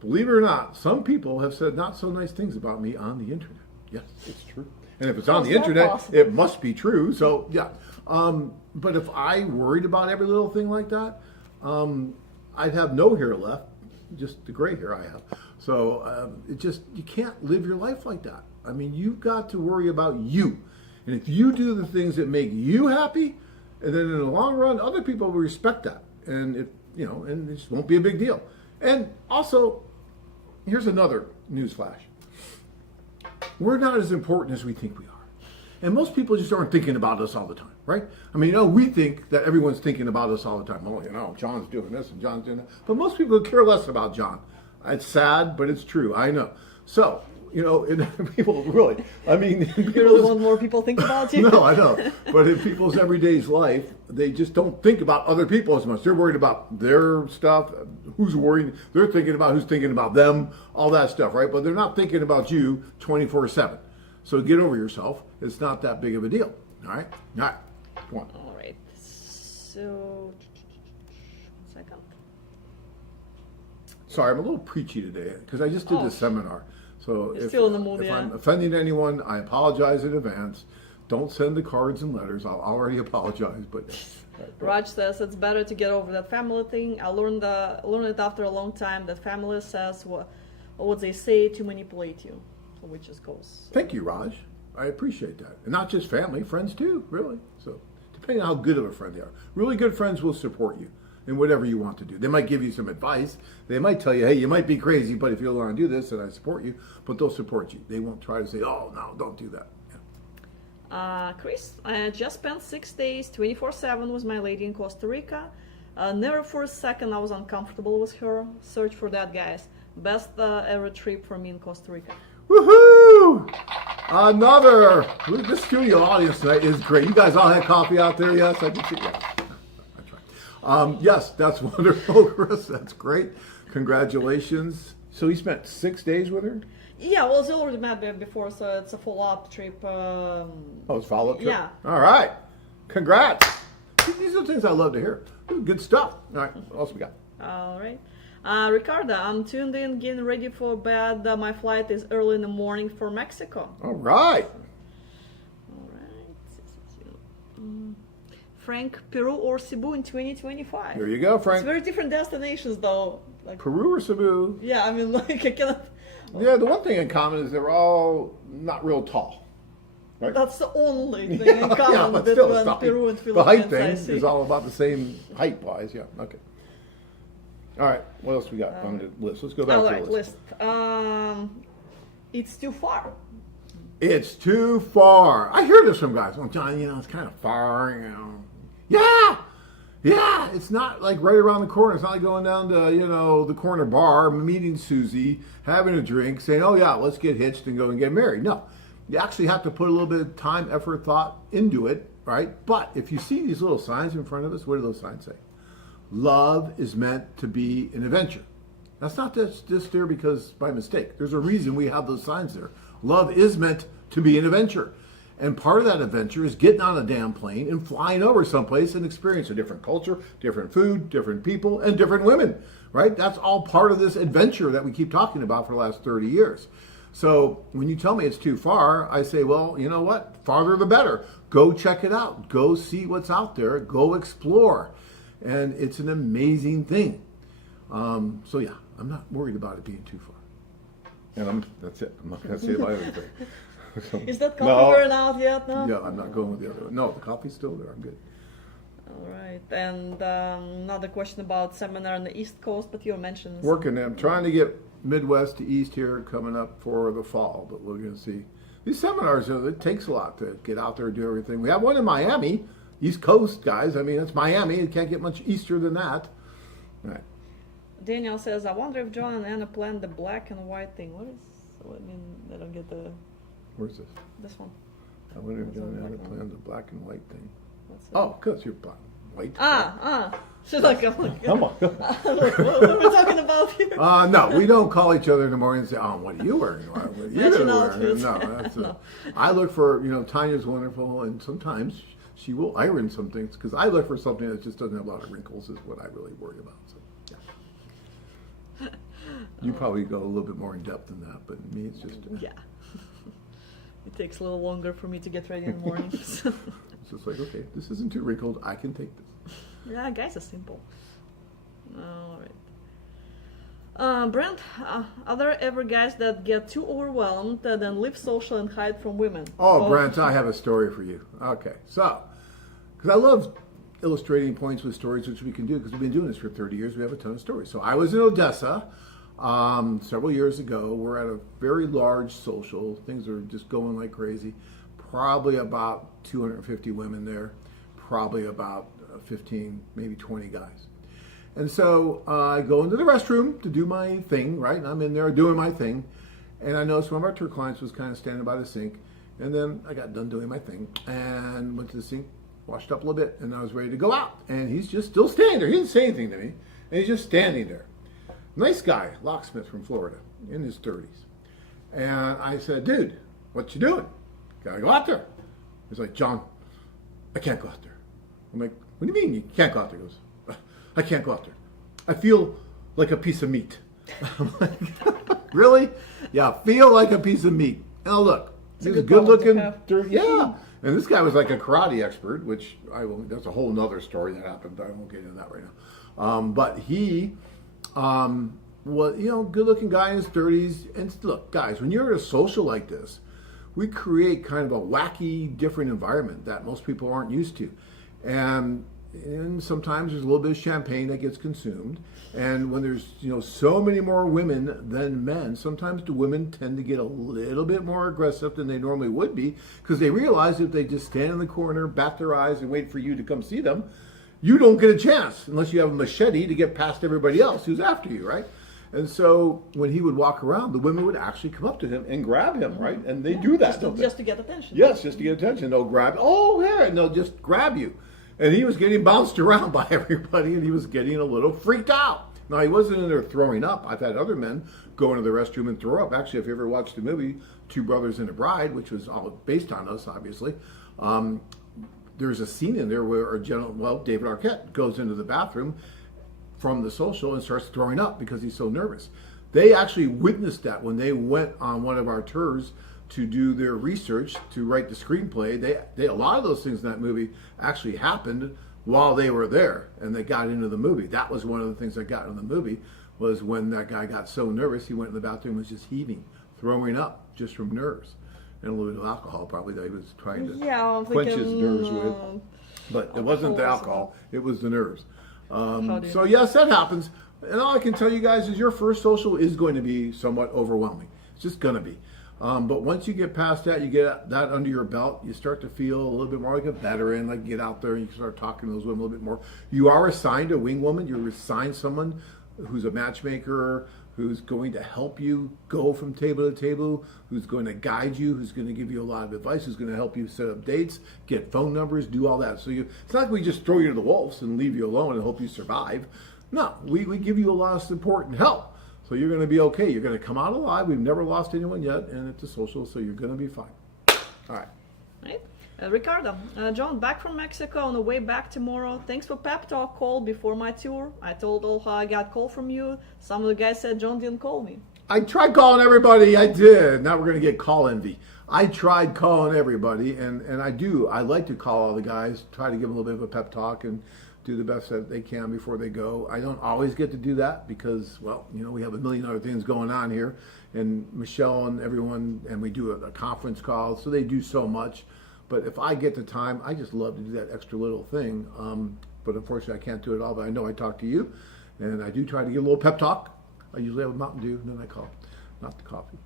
believe it or not, some people have said not so nice things about me on the internet. Yes, it's true. And if it's on the internet, it must be true. So, yeah. But if I worried about every little thing like that, I'd have no hair left, just the gray hair I have. So you can't live your life like that. I mean, you've got to worry about you. And if you do the things that make you happy, and then in the long run, other people will respect that. And and it just won't be a big deal. And also, here's another newsflash. We're not as important as we think we are. And most people just aren't thinking about us all the time, right? I mean, we think that everyone's thinking about us all the time. Oh, John's doing this and John's doing that. But most people care less about John. It's sad, but it's true. I know. So, people really, I mean. You really want more people think about you? No, I know. But in people's everyday life, they just don't think about other people as much. They're worried about their stuff, who's worried. They're thinking about who's thinking about them, all that stuff, right? But they're not thinking about you 24/7. So get over yourself. It's not that big of a deal. All right? All right. Come on. All right. So, 1 second. Sorry, I'm a little preachy today because I just did this seminar. So You're still in the mood, if yeah. I'm offending anyone, I apologize in advance. Don't send the cards and letters. I'll already apologize. But Raj says it's better to get over that family thing. I learned it after a long time that family says what they say to manipulate you, which just goes. Thank you, Raj. I appreciate that. And not just family, friends too, really. So depending on how good of a friend they are. Really good friends will support you in whatever you want to do. They might give you some advice. They might tell you, hey, you might be crazy, but if you want to do this, then I support you. But they'll support you. They won't try to say, oh, no, don't do that. Yeah. Chris, I just spent 6 days, 24/7 with my lady in Costa Rica. Never for a second I was uncomfortable with her. Search for that, guys. Best ever trip for me in Costa Rica. Woohoo! This studio audience tonight is great. You guys all had coffee out there, yes? I can see. Yeah. That's right. Yes, that's wonderful, Chris. That's great. Congratulations. So he spent 6 days with her? Yeah, well, they already met before, so it's a follow-up trip. Oh, it's a follow-up trip? Yeah. All right. Congrats. These are the things I love to hear. Good stuff. All right, what else we got? All right. Ricardo, I'm tuned in, getting ready for bed. My flight is early in the morning for Mexico. All right. All right. Frank, Peru or Cebu in 2025? There you go, It's Frank. very different destinations, though. Like, Peru or Cebu? yeah, I mean, like, I cannot. Yeah, the one thing in common is they're all not real tall. Right? That's the only thing in common but still, between it's not- Peru and the Philippines. height thing I see. is all about the same height-wise. Yeah, okay. All right, what else we got on the list? Let's go back All to right, the list. It's too far. It's too far. I hear this from guys. Well, John, it's kind of far. Yeah, it's not like right around the corner. It's not like going down to, the corner bar, meeting Susie, having a drink, saying, oh yeah, let's get hitched and go and get married. No, you actually have to put a little bit of time, effort, thought into it, right? But if you see these little signs in front of us, what do those signs say? Love is meant to be an adventure. That's not just there because by mistake. There's a reason we have those signs there. Love is meant to be an adventure. And part of that adventure is getting on a damn plane and flying over someplace and experiencing a different culture, different food, different people, and different women, right? That's all part of this adventure that we keep talking about for the last 30 years. So when you tell me it's too far, I say, well, you know what? Farther the better. Go check it out. Go see what's out there. Go explore. And it's an amazing thing. So yeah, I'm not worried about it being too far. And that's it. I'm not going to say my other thing. Is that coffee wearing out yet? No? Yeah, I'm not going with the other one. No, the coffee's still there. I'm good. All right. And another question about seminar on the East Coast, but you mentioned... Working. I'm trying to get Midwest to East here coming up for the fall, but we're going to see. These seminars, it takes a lot to get out there and do everything. We have one in Miami, East Coast, guys. I mean, it's Miami. You can't get much Easter than that. All right. Daniel says, I wonder if John and Anna planned the black and white thing. What is... I mean, I don't get the... Where's this? This one. I wonder if John had a plan the black and white thing. What's Oh, because you're black. White. She's like, I'm like, Come on. I'm like, what are we talking about here? No, we don't call each other in the morning and say, "Oh, what are you wearing? What are you Matching wearing?" outfits. No, that's I look for, Tanya's wonderful, and sometimes she will iron some things because I look for something that just doesn't have a lot of wrinkles. Is what I really worry about. So, yeah. You probably go a little bit more in depth than that, but me, it's just Yeah. It takes a little longer for me to get ready in the morning. So. it's just like, okay, this isn't too wrinkled. I can take this. Yeah, guys are simple. All right. Brent, are there ever guys that get too overwhelmed and then live social and hide from women? Oh, Brent, I have a story for you. Okay, so, because I love illustrating points with stories, which we can do because we've been doing this for 30 years. We have a ton of stories. So I was in Odessa several years ago. We're at a very large social. Things are just going like crazy. Probably about 250 women there. Probably about 15, maybe 20 guys. And so I go into the restroom to do my thing, right? And I'm in there doing my thing. And I noticed one of our tour clients was kind of standing by the sink. And then I got done doing my thing and went to the sink, washed up a little bit, and I was ready to go out. And he's just still standing there. He didn't say anything to me. And he's just standing there. Nice guy, locksmith from Florida, in his 30s. And I said, dude, what you doing? Gotta go out there. He's like, John, I can't go out there. I'm like, what do you mean you can't go out there? He goes, I can't go out there. I feel like a piece of meat. I'm like, really? Yeah, feel like a piece of meat. Now look, he's a good looking, yeah. And this guy was like a karate expert, which that's a whole nother story that happened. I won't get into that right now. But he was, good looking guy in his 30s. And look, guys, when you're at a social like this, we create kind of a wacky, different environment that most people aren't used to. And sometimes there's a little bit of champagne that gets consumed. And when there's, so many more women than men, sometimes the women tend to get a little bit more aggressive than they normally would be because they realize if they just stand in the corner, bat their eyes, and wait for you to come see them, you don't get a chance unless you have a machete to get past everybody else who's after you, right? And so when he would walk around, the women would actually come up to him and grab him, right? And they do that, just to get attention. Yes, just to get attention. They'll grab, and they'll just grab you. And he was getting bounced around by everybody, and he was getting a little freaked out. Now, he wasn't in there throwing up. I've had other men go into the restroom and throw up. Actually, if you ever watched the movie Two Brothers and a Bride, which was all based on us, obviously, there's a scene in there where David Arquette goes into the bathroom from the social and starts throwing up because he's so nervous. They actually witnessed that when they went on one of our tours to do their research to write the screenplay. They a lot of those things in that movie actually happened while they were there, and they got into the movie. That was one of the things that got in the movie, was when that guy got so nervous, he went in the bathroom and was just heaving, throwing up just from nerves. And a little bit of alcohol probably that he was trying to quench his nerves with. But it wasn't the alcohol, it was the nerves. So yes, that happens. And all I can tell you guys is your first social is going to be somewhat overwhelming. It's just going to be. But once you get past that, you get that under your belt, you start to feel a little bit more like a veteran, like get out there and you start talking to those women a little bit more. You are assigned a wing woman. You're assigned someone who's a matchmaker, who's going to help you go from table to table, who's going to guide you, who's going to give you a lot of advice, who's going to help you set up dates, get phone numbers, do all that. So it's not like we just throw you to the wolves and leave you alone and hope you survive. No, we give you a lot of support and help. So you're going to be okay. You're going to come out alive. We've never lost anyone yet, and it's a social, so you're going to be fine. All right. Right. Ricardo, John, back from Mexico on the way back tomorrow. Thanks for pep talk call before my tour. I told all how I got call from you. Some of the guys said John didn't call me. I tried calling everybody. I did. Now we're going to get call envy. I tried calling everybody, and I do. I like to call all the guys, try to give them a little bit of a pep talk and do the best that they can before they go. I don't always get to do that because, well, we have a million other things going on here, and Michelle and everyone, and we do a conference call, so they do so much. But if I get the time, I just love to do that extra little thing. But unfortunately, I can't do it all. But I know I talk to you, and I do try to give a little pep talk. I usually have a Mountain Dew, and then I call, not the coffee.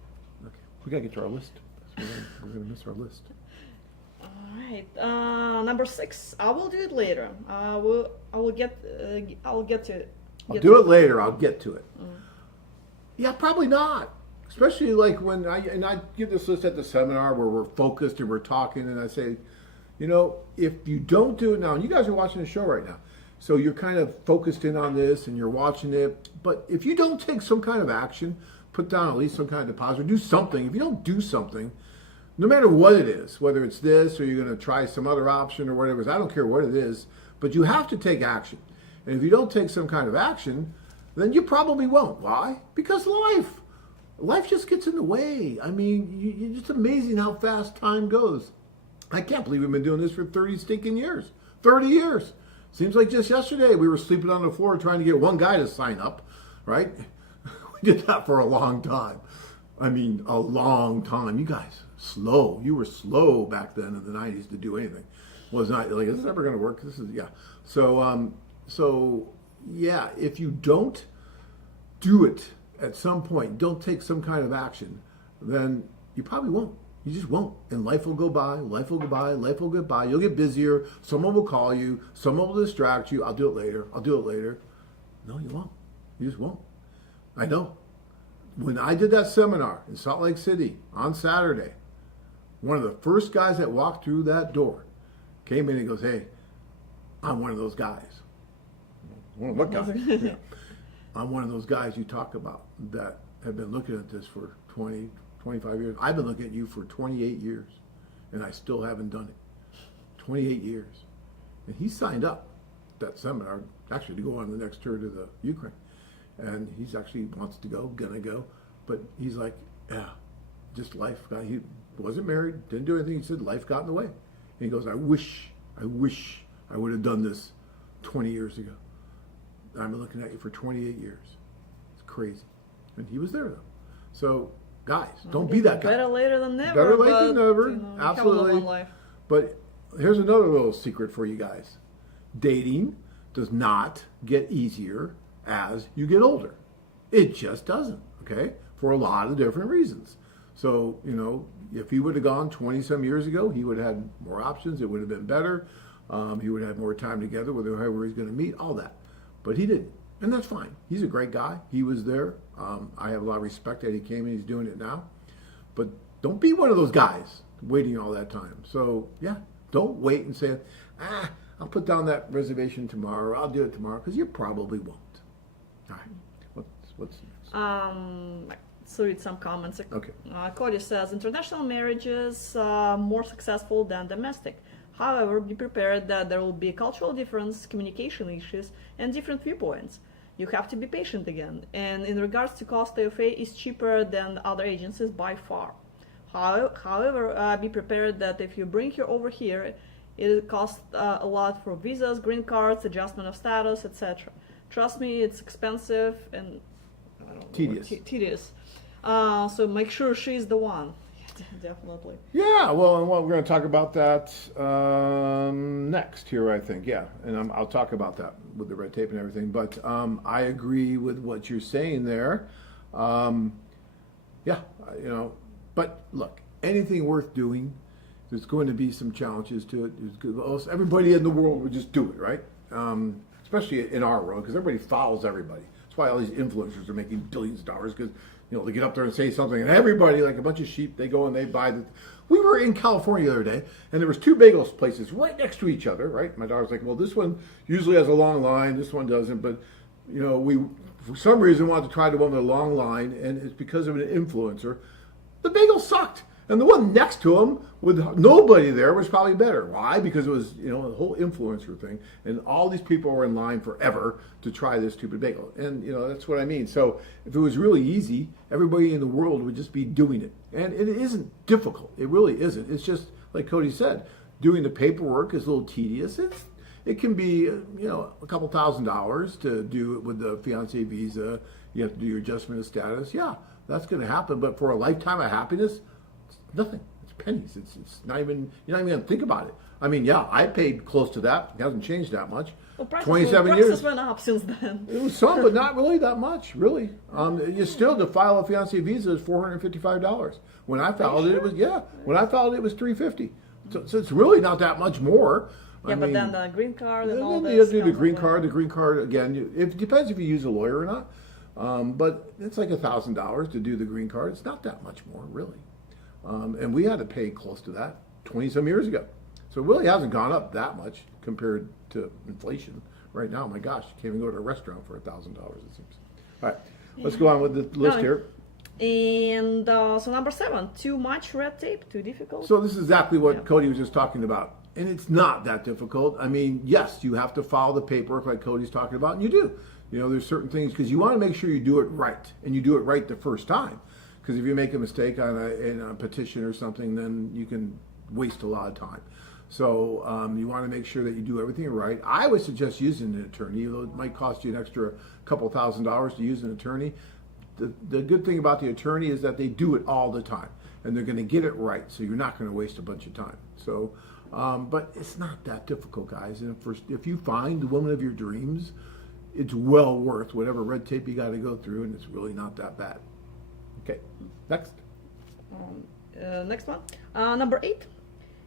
Okay, we gotta get to our list. We're gonna miss our list. All right, number 6. I will do it later. I'll get to it. I'll do it later. I'll get to it. Yeah, probably not. Especially like when I give this list at the seminar where we're focused and we're talking, and I say, if you don't do it now, and you guys are watching the show right now, so you're kind of focused in on this and you're watching it, but if you don't take some kind of action, put down at least some kind of deposit, or do something. If you don't do something, no matter what it is, whether it's this or you're going to try some other option or whatever, I don't care what it is, but you have to take action. And if you don't take some kind of action, then you probably won't. Why? Because life just gets in the way. I mean, it's just amazing how fast time goes. I can't believe we've been doing this for 30 stinking years. 30 years. Seems like just yesterday we were sleeping on the floor trying to get one guy to sign up, right? We did that for a long time. I mean, a long time. You guys, slow. You were slow back then in the 90s to do anything. Was not like, is this ever going to work? This is, yeah. So yeah, if you don't do it at some point, don't take some kind of action, then you probably won't. You just won't. And life will go by, life will go by, life will go by. You'll get busier. Someone will call you. Someone will distract you. I'll do it later. I'll do it later. No, you won't. You just won't. I know. When I did that seminar in Salt Lake City on Saturday, one of the first guys that walked through that door came in and goes, "Hey, I'm one of those guys." What guy? Yeah. I'm one of those guys you talk about that have been looking at this for 20, 25 years. I've been looking at you for 28 years, and I still haven't done it. 28 years. And he signed up that seminar, actually, to go on the next tour to the Ukraine. And he's actually wants to go, gonna go. But he's like, yeah, just life. He wasn't married, didn't do anything. He said life got in the way. And he goes, I wish I would have done this 20 years ago. I've been looking at you for 28 years. It's crazy. And he was there, though. So, guys, don't be that guy. Better later than never. Better late than never. Absolutely. But here's another little secret for you guys. Dating does not get easier as you get older. It just doesn't, okay? For a lot of different reasons. So, if he would have gone 20-some years ago, he would have had more options. It would have been better. He would have had more time together with whoever he's going to meet, all that. But he didn't. And that's fine. He's a great guy. He was there. I have a lot of respect that he came and he's doing it now. But don't be one of those guys waiting all that time. So, yeah, don't wait and say, I'll put down that reservation tomorrow, or I'll do it tomorrow, because you probably won't. All right. What's next? So read some comments. Okay. Cody says international marriages are more successful than domestic. However, be prepared that there will be cultural difference, communication issues, and different viewpoints. You have to be patient again. And in regards to cost, AFA is cheaper than other agencies by far. However, be prepared that if you bring her over here, it costs a lot for visas, green cards, adjustment of status, etc. Trust me, it's expensive and tedious. So make sure she's the one. Definitely. Yeah, well, and we're going to talk about that next here, I think. Yeah, and I'll talk about that with the red tape and everything. But I agree with what you're saying there. Yeah, but look, anything worth doing, there's going to be some challenges to it. Everybody in the world would just do it, right? Especially in our world, because everybody follows everybody. That's why all these influencers are making billions of dollars, because they get up there and say something, and everybody, like a bunch of sheep, they go and they buy the. We were in California the other day, and there was 2 bagels places right next to each other, right? My daughter's like, well, this one usually has a long line, this one doesn't, but we for some reason wanted to try the one with a long line, and it's because of an influencer. The bagel sucked. And the one next to him with nobody there was probably better. Why? Because it was, a whole influencer thing. And all these people were in line forever to try this stupid bagel. And, that's what I mean. So if it was really easy, everybody in the world would just be doing it. And it isn't difficult. It really isn't. It's just, like Cody said, doing the paperwork is a little tedious. It can be, a couple $1,000s to do it with the fiancé visa. You have to do your adjustment of status. Yeah, that's going to happen. But for a lifetime of happiness, nothing. It's pennies. It's not even, you're not even going to think about it. I mean, yeah, I paid close to that. It hasn't changed that much. Well, 27 years. Prices went up since then. It was some, but not really that much, really. You still, to file a fiancé visa is $455. When I filed it, when I filed it was $350. So it's really not that much more. Yeah, but then the green card and all that. that. You have to do the green card. The green card, again, it depends if you use a lawyer or not. But it's like $1,000 to do the green card. It's not that much more, really. And we had to pay close to that 20-some years ago. So it really hasn't gone up that much compared to inflation. Right now, my gosh, you can't even go to a restaurant for $1,000, it seems. All right, let's go on with the list here. And so number 7, too much red tape, too difficult. So this is exactly what Cody was just talking about. And it's not that difficult. I mean, yes, you have to follow the paperwork like Cody's talking about, and you do. There's certain things, because you want to make sure you do it right, and you do it right the first time. Because if you make a mistake in a petition or something, then you can waste a lot of time. So you want to make sure that you do everything right. I would suggest using an attorney, though it might cost you an extra couple $1,000s to use an attorney. The good thing about the attorney is that they do it all the time, and they're going to get it right, so you're not going to waste a bunch of time. So, but it's not that difficult, guys. And if you find the woman of your dreams, it's well worth whatever red tape you got to go through, and it's really not that bad. Okay, next. Next one. Number 8.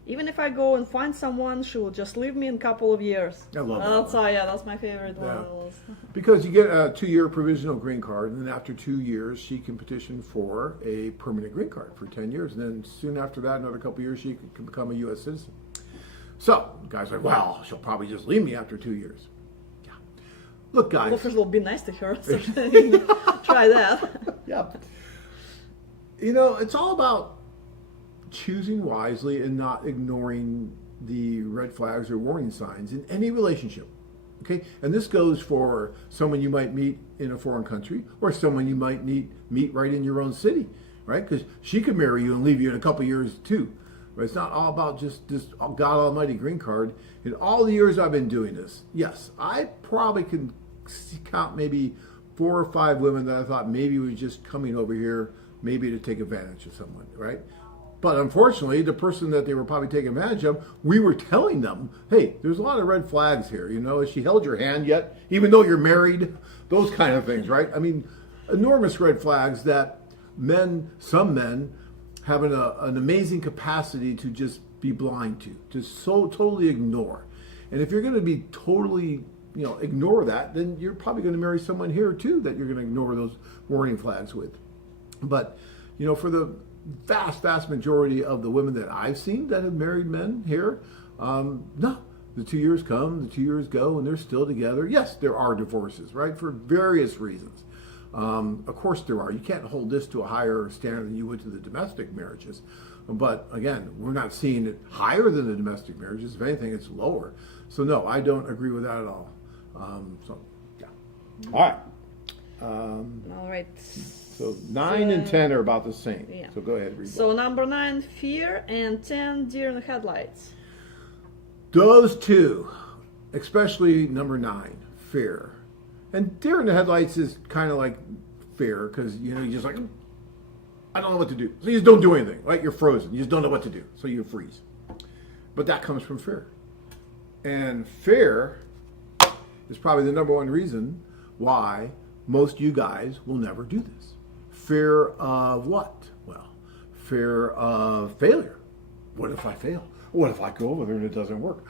Even if I go and find someone, she will just leave me in a couple of years. I love that. That's my favorite one. Because you get a 2-year provisional green card, and then after 2 years, she can petition for a permanent green card for 10 years. And then soon after that, another couple of years, she can become a U.S. citizen. So, guys are like, well, she'll probably just leave me after 2 years. Yeah. Look, guys. Well, first of all, be nice to her. So try that. Yeah. It's all about choosing wisely and not ignoring the red flags or warning signs in any relationship. Okay? And this goes for someone you might meet in a foreign country or someone you might meet right in your own city, right? Because she could marry you and leave you in a couple years too. But it's not all about just this God Almighty green card. In all the years I've been doing this, yes, I probably can count maybe 4 or 5 women that I thought maybe were just coming over here maybe to take advantage of someone, right? But unfortunately, the person that they were probably taking advantage of, we were telling them, hey, there's a lot of red flags here. Has she held your hand yet? Even though you're married? Those kind of things, right? I mean, enormous red flags that some men have an amazing capacity to just be blind to so totally ignore. And if you're going to be totally, ignore that, then you're probably going to marry someone here too that you're going to ignore those warning flags with. But, for the vast majority of the women that I've seen that have married men here, no, The 2 years come, the 2 years go, and they're still together. Yes, there are divorces, right, for various reasons. Of course there are. You can't hold this to a higher standard than you would to the domestic marriages. But again, we're not seeing it higher than the domestic marriages. If anything, it's lower. So no, I don't agree with that at all. So, yeah. All right. All right. So 9 and 10 are about the same. Yeah. So go ahead, read. So number 9, fear, and 10, deer in the headlights. Those two, especially number 9, fear. And deer in the headlights is kind of like fear because, you know, you're just like, I don't know what to do. So you just don't do anything, right? You're frozen. You just don't know what to do. So you freeze. But that comes from fear. And fear is probably the number one reason why most you guys will never do this. Fear of what? Well, fear of failure. What if I fail? What if I go over there and it doesn't work?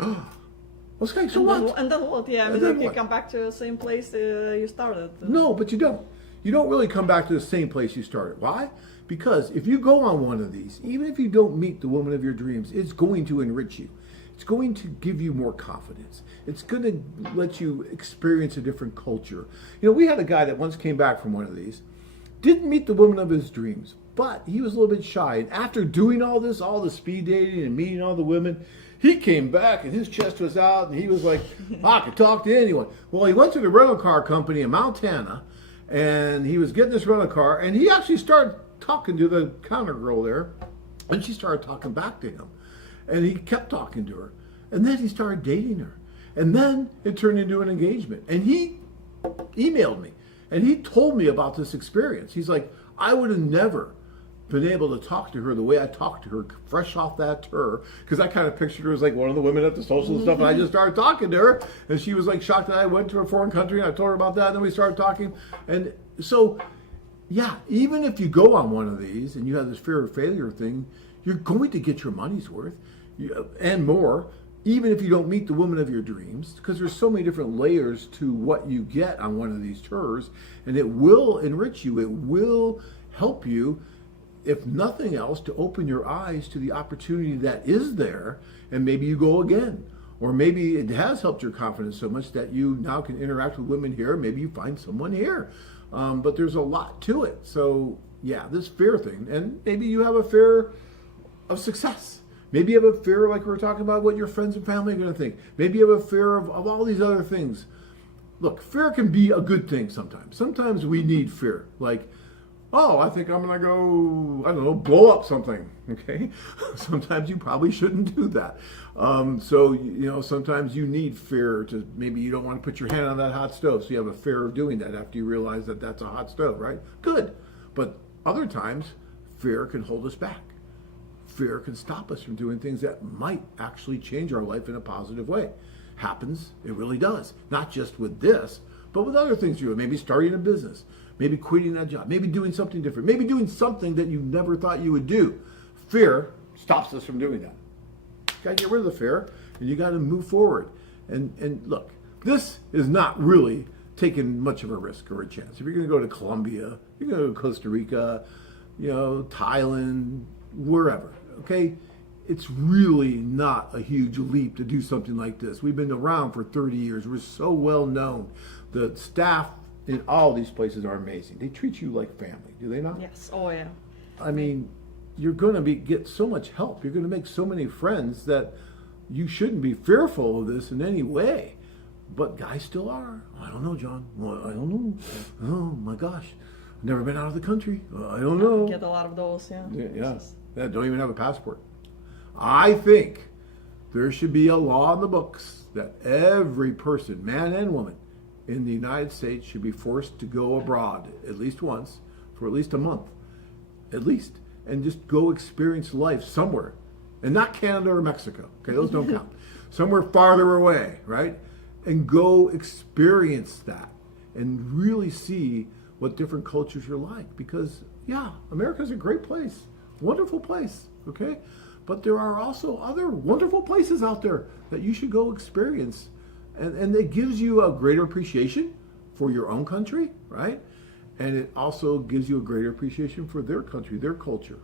Okay, so what? And then what? Yeah, I mean, like you come back to the same place you started. No, but you don't. You don't really come back to the same place you started. Why? Because if you go on one of these, even if you don't meet the woman of your dreams, it's going to enrich you. It's going to give you more confidence. It's going to let you experience a different culture. You know, we had a guy that once came back from one of these, didn't meet the woman of his dreams, but he was a little bit shy. And after doing all this, all the speed dating and meeting all the women, he came back and his chest was out and he was like, I could talk to anyone. Well, he went to the rental car company in Montana and he was getting this rental car and he actually started talking to the counter girl there and she started talking back to him. And he kept talking to her. And then he started dating her. And then it turned into an engagement. And he emailed me and he told me about this experience. He's like, I would have never been able to talk to her the way I talked to her, fresh off that tour, because I kind of pictured her as like one of the women at the social stuff, and I just started talking to her, and she was like shocked that I went to a foreign country, and I told her about that, and then we started talking, and so, yeah, even if you go on one of these, and you have this fear of failure thing, you're going to get your money's worth, and more, even if you don't meet the woman of your dreams, because there's so many different layers to what you get on one of these tours, and it will enrich you, it will help you, if nothing else, to open your eyes to the opportunity that is there, and maybe you go again. Or maybe it has helped your confidence so much that you now can interact with women here, maybe you find someone here. But there's a lot to it. So yeah, this fear thing, and maybe you have a fear of success. Maybe you have a fear, like we were talking about, what your friends and family are going to think. Maybe you have a fear of all these other things. Look, fear can be a good thing sometimes. Sometimes we need fear. Like, oh, I think I'm going to go, I don't know, blow up something, okay? Sometimes you probably shouldn't do that. So, you know, sometimes you need fear to, maybe you don't want to put your hand on that hot stove, so you have a fear of doing that after you realize that that's a hot stove, right? Good. But other times, fear can hold us back. Fear can stop us from doing things that might actually change our life in a positive way. Happens, it really does. Not just with this, but with other things you do. Maybe starting a business. Maybe quitting that job, maybe doing something different, maybe doing something that you never thought you would do. Fear stops us from doing that. You got to get rid of the fear, and you got to move forward. And look, this is not really taking much of a risk or a chance. If you're going to go to Colombia, you're going to go to Costa Rica, you know, Thailand, wherever, okay? It's really not a huge leap to do something like this. We've been around for 30 years. We're so well known. The staff in all these places are amazing. They treat you like family, do they not? Yes. Oh yeah. I mean, you're going to get so much help. You're going to make so many friends that you shouldn't be fearful of this in any way. But guys still are. I don't know, John. Well, I don't know. Oh my gosh, I've never been out of the country. I don't know. Get a lot of those. Yeah. Yeah. Don't even have a passport. I think there should be a law in the books that every person, man and woman, in the United States should be forced to go abroad at least once for at least a month, at least, and just go experience life somewhere, and not Canada or Mexico. Okay, those don't count. Somewhere farther away, right? And go experience that and really see what different cultures are like. Because yeah, America's a great place, wonderful place. Okay, but there are also other wonderful places out there that you should go experience. And it gives you a greater appreciation for your own country, right? And it also gives you a greater appreciation for their country, their culture.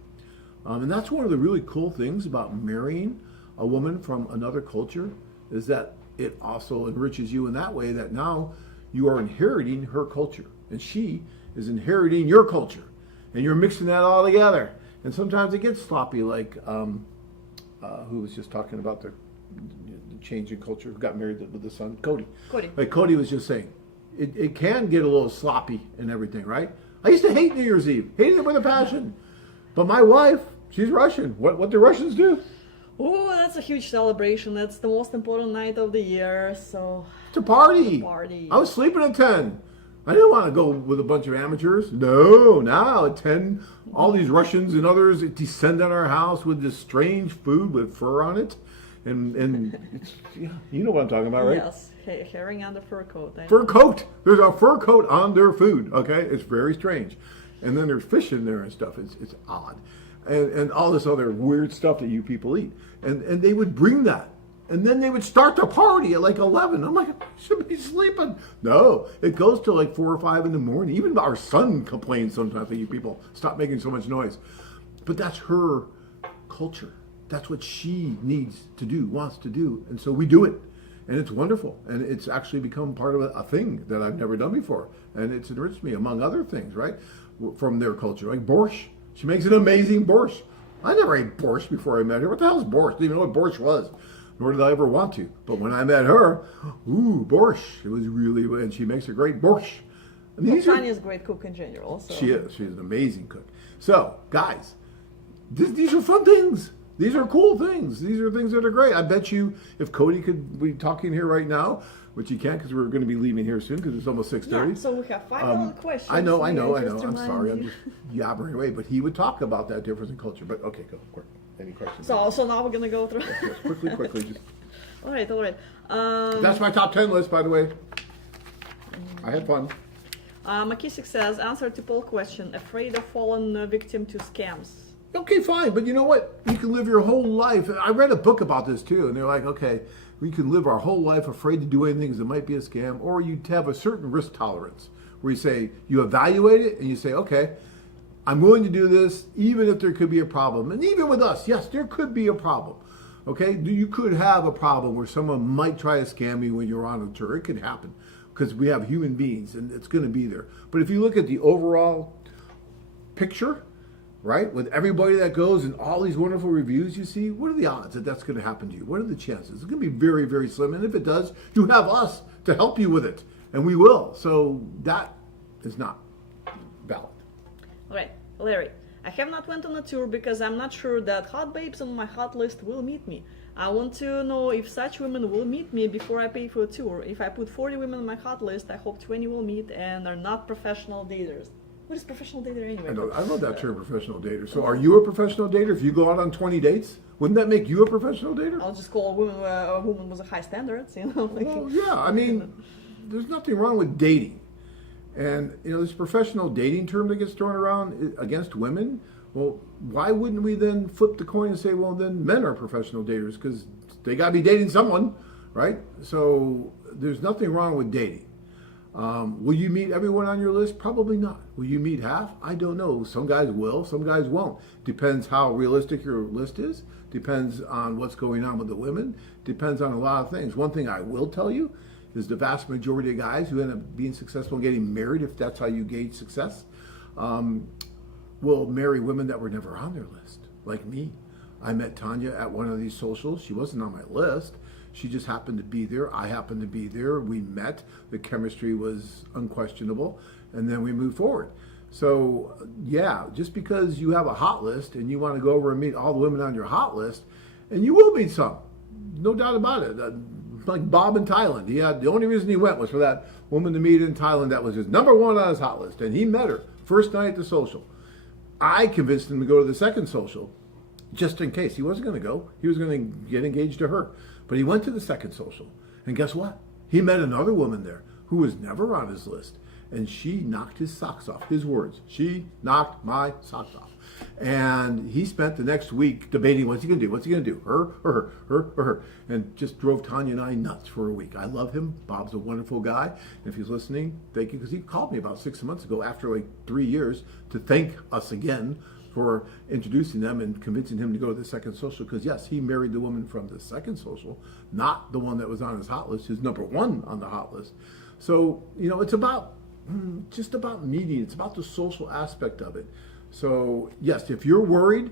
And that's one of the really cool things about marrying a woman from another culture. is that it also enriches you in that way, that now you are inheriting her culture and she is inheriting your culture, and you're mixing that all together. And sometimes it gets sloppy, like who was just talking about the change in culture, who got married with the son, Cody. Like Cody was just saying, it can get a little sloppy and everything, right? I used to hate New Year's Eve, hated it with a passion. But my wife, she's Russian. What do Russians do? Oh, that's a huge celebration. That's the most important night of the year. So It's a party. Party. I was sleeping at 10. I didn't want to go with a bunch of amateurs. No, now at 10, all these Russians and others descend on our house with this strange food with fur on it. And it's, yeah, you know what I'm talking about, right? Yes, herring on the fur coat. Fur coat. There's a fur coat on their food, okay? It's very strange. And then there's fish in there and stuff. It's odd. And all this other weird stuff that you people eat. And they would bring that. And then they would start the party at like 11. I'm like, I should be sleeping. No, it goes till like 4 or 5 in the morning. Even our son complains sometimes that you people stop making so much noise. But that's her culture. That's what she needs to do, wants to do. And so we do it. And it's wonderful. And it's actually become part of a thing that I've never done before. And it's enriched me, among other things, right? From their culture. Like borscht. She makes an amazing borscht. I never ate borscht before I met her. What the hell is borscht? I didn't even know what borscht was. Nor did I ever want to. But when I met her, ooh, borscht. It was really, and she makes a great borscht. I mean, Tanya is a great cook in general. So. She is. She's an amazing cook. So, guys, these are fun things. These are cool things. These are things that are great. I bet you if Cody could be talking here right now, which he can't because we're going to be leaving here soon because it's almost 6:30. Yeah, so we have 5 little questions. I know. Just I'm sorry. you. I'm just yabbering away. But he would talk about that difference in culture. But okay, go. Quick. Any questions? So now we're going to go through. Yes, quickly. Just. All right. That's my top 10 list, by the way. I had fun. McKissick says, answer to poll question, afraid of falling victim to scams. Okay, fine, but you know what? You can live your whole life. I read a book about this too, and they're like, okay, we can live our whole life afraid to do anything that might be a scam, or you have a certain risk tolerance where you say, you evaluate it and you say, okay, I'm willing to do this even if there could be a problem. And even with us, yes, there could be a problem. Okay, you could have a problem where someone might try to scam you when you're on a tour. It could happen because we have human beings and it's going to be there. But if you look at the overall picture, right, with everybody that goes and all these wonderful reviews you see, what are the odds that that's going to happen to you? What are the chances? It's going to be very, very slim. And if it does, you have us to help you with it. And we will. So that is not valid. All right, Larry. I have not went on a tour because I'm not sure that hot babes on my hot list will meet me. I want to know if such women will meet me before I pay for a tour. If I put 40 women on my hot list, I hope 20 will meet and are not professional daters. What is professional dater anyway? I love that term, professional dater. So are you a professional dater? If you go out on 20 dates, wouldn't that make you a professional dater? I'll just call a woman with a high standards, you know? Like, well, yeah, I mean, there's nothing wrong with dating. And, you know, this professional dating term that gets thrown around against women, well, why wouldn't we then flip the coin and say, well, then men are professional daters because they got to be dating someone, right? So there's nothing wrong with dating. Will you meet everyone on your list? Probably not. Will you meet half? I don't know. Some guys will, some guys won't. Depends how realistic your list is. Depends on what's going on with the women. Depends on a lot of things. One thing I will tell you is the vast majority of guys who end up being successful and getting married, if that's how you gauge success, will marry women that were never on their list, like me. I met Tanya at one of these socials. She wasn't on my list. She just happened to be there. I happened to be there. We met. The chemistry was unquestionable. And then we moved forward. So, yeah, just because you have a hot list and you want to go over and meet all the women on your hot list, and you will meet some, no doubt about it. Like Bob in Thailand. The only reason he went was for that woman to meet in Thailand that was his number one on his hot list. And he met her first night at the social. I convinced him to go to the second social just in case. He wasn't going to go. He was going to get engaged to her. But he went to the second social. And guess what? He met another woman there who was never on his list. And she knocked his socks off. His words. She knocked my socks off. And he spent the next week debating what's he going to do. What's he going to do? Her or her? Her or her? And just drove Tanya and I nuts for a week. I love him. Bob's a wonderful guy. And if he's listening, thank you. Because he called me about 6 months ago after like 3 years to thank us again for introducing them and convincing him to go to the second social, because yes, he married the woman from the second social, not the one that was on his hot list, his number one on the hot list. So, you know, it's about just about meeting. It's about the social aspect of it. So yes, if you're worried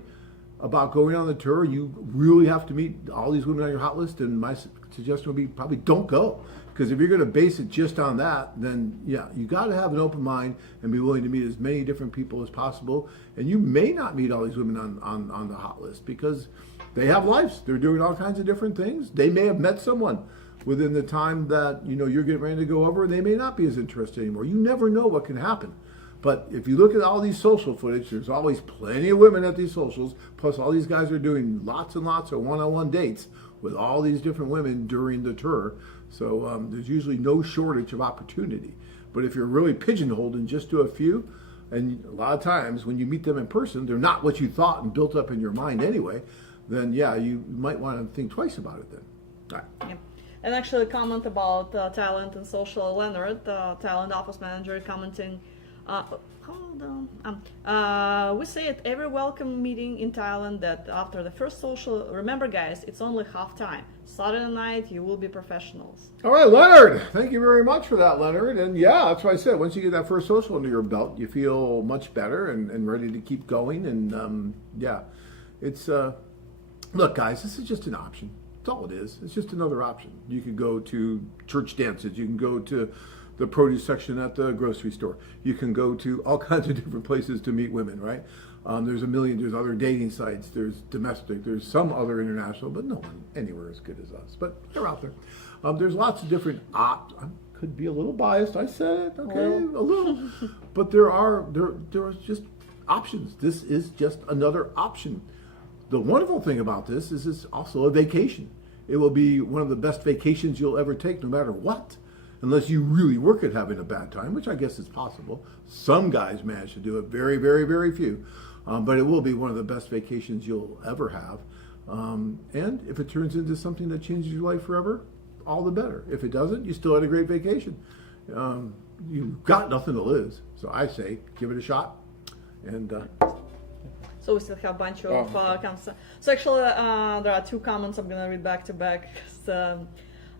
about going on the tour, you really have to meet all these women on your hot list, and my suggestion would be probably don't go. Because if you're going to base it just on that, then yeah, you got to have an open mind and be willing to meet as many different people as possible. And you may not meet all these women on the hot list because they have lives. They're doing all kinds of different things. They may have met someone within the time that, you know, you're getting ready to go over, and they may not be as interested anymore. You never know what can happen. But if you look at all these social footage, there's always plenty of women at these socials, plus all these guys are doing lots and lots of one-on-one dates with all these different women during the tour. So there's usually no shortage of opportunity. But if you're really pigeonholed and just do a few, and a lot of times when you meet them in person, they're not what you thought and built up in your mind anyway, then yeah, you might want to think twice about it then. All right. Yeah. And actually a comment about talent and social, Leonard, talent office manager, commenting, hold on. We say at every welcome meeting in Thailand that after the first social, remember guys, it's only half time. Saturday night, you will be professionals. All right, Leonard, thank you very much for that, Leonard. And yeah, that's what I said. Once you get that first social under your belt, you feel much better and ready to keep going. And yeah, it's, look guys, this is just an option. That's all it is. It's just another option. You could go to church dances. You can go to the produce section at the grocery store. You can go to all kinds of different places to meet women, right? There's there's other dating sites, there's domestic, there's some other international, but no one anywhere as good as us. But they're out there. There's lots of different could be a little biased, I said it, okay, a little. But there are just options. This is just another option. The wonderful thing about this is it's also a vacation. It will be one of the best vacations you'll ever take, no matter what. Unless you really work at having a bad time, which I guess is possible. Some guys manage to do it, very, very, very few. But it will be one of the best vacations you'll ever have. And if it turns into something that changes your life forever, all the better. If it doesn't, you still had a great vacation. You've got nothing to lose. So I say, give it a shot. And So we still have a bunch of comments. So actually, there are two comments I'm going to read back to back.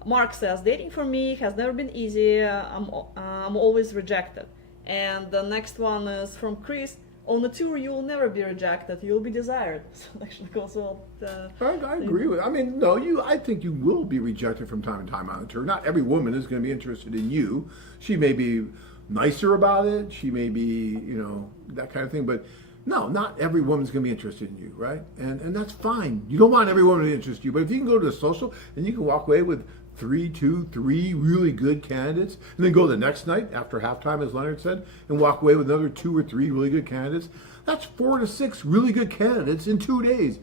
Mark says, dating for me has never been easy. I'm always rejected. And the next one is from Chris. On the tour, you will never be rejected. You'll be desired. So actually goes well. I agree with. I mean, no, I think you will be rejected from time to time on the tour. Not every woman is going to be interested in you. She may be nicer about it. She may be, that kind of thing. But no, not every woman's going to be interested in you, right? And that's fine. You don't want every woman to interest you. But if you can go to a social and you can walk away with three really good candidates, and then go the next night after halftime, as Leonard said, and walk away with another 2 or 3 really good candidates, that's 4 to 6 really good candidates in 2 days.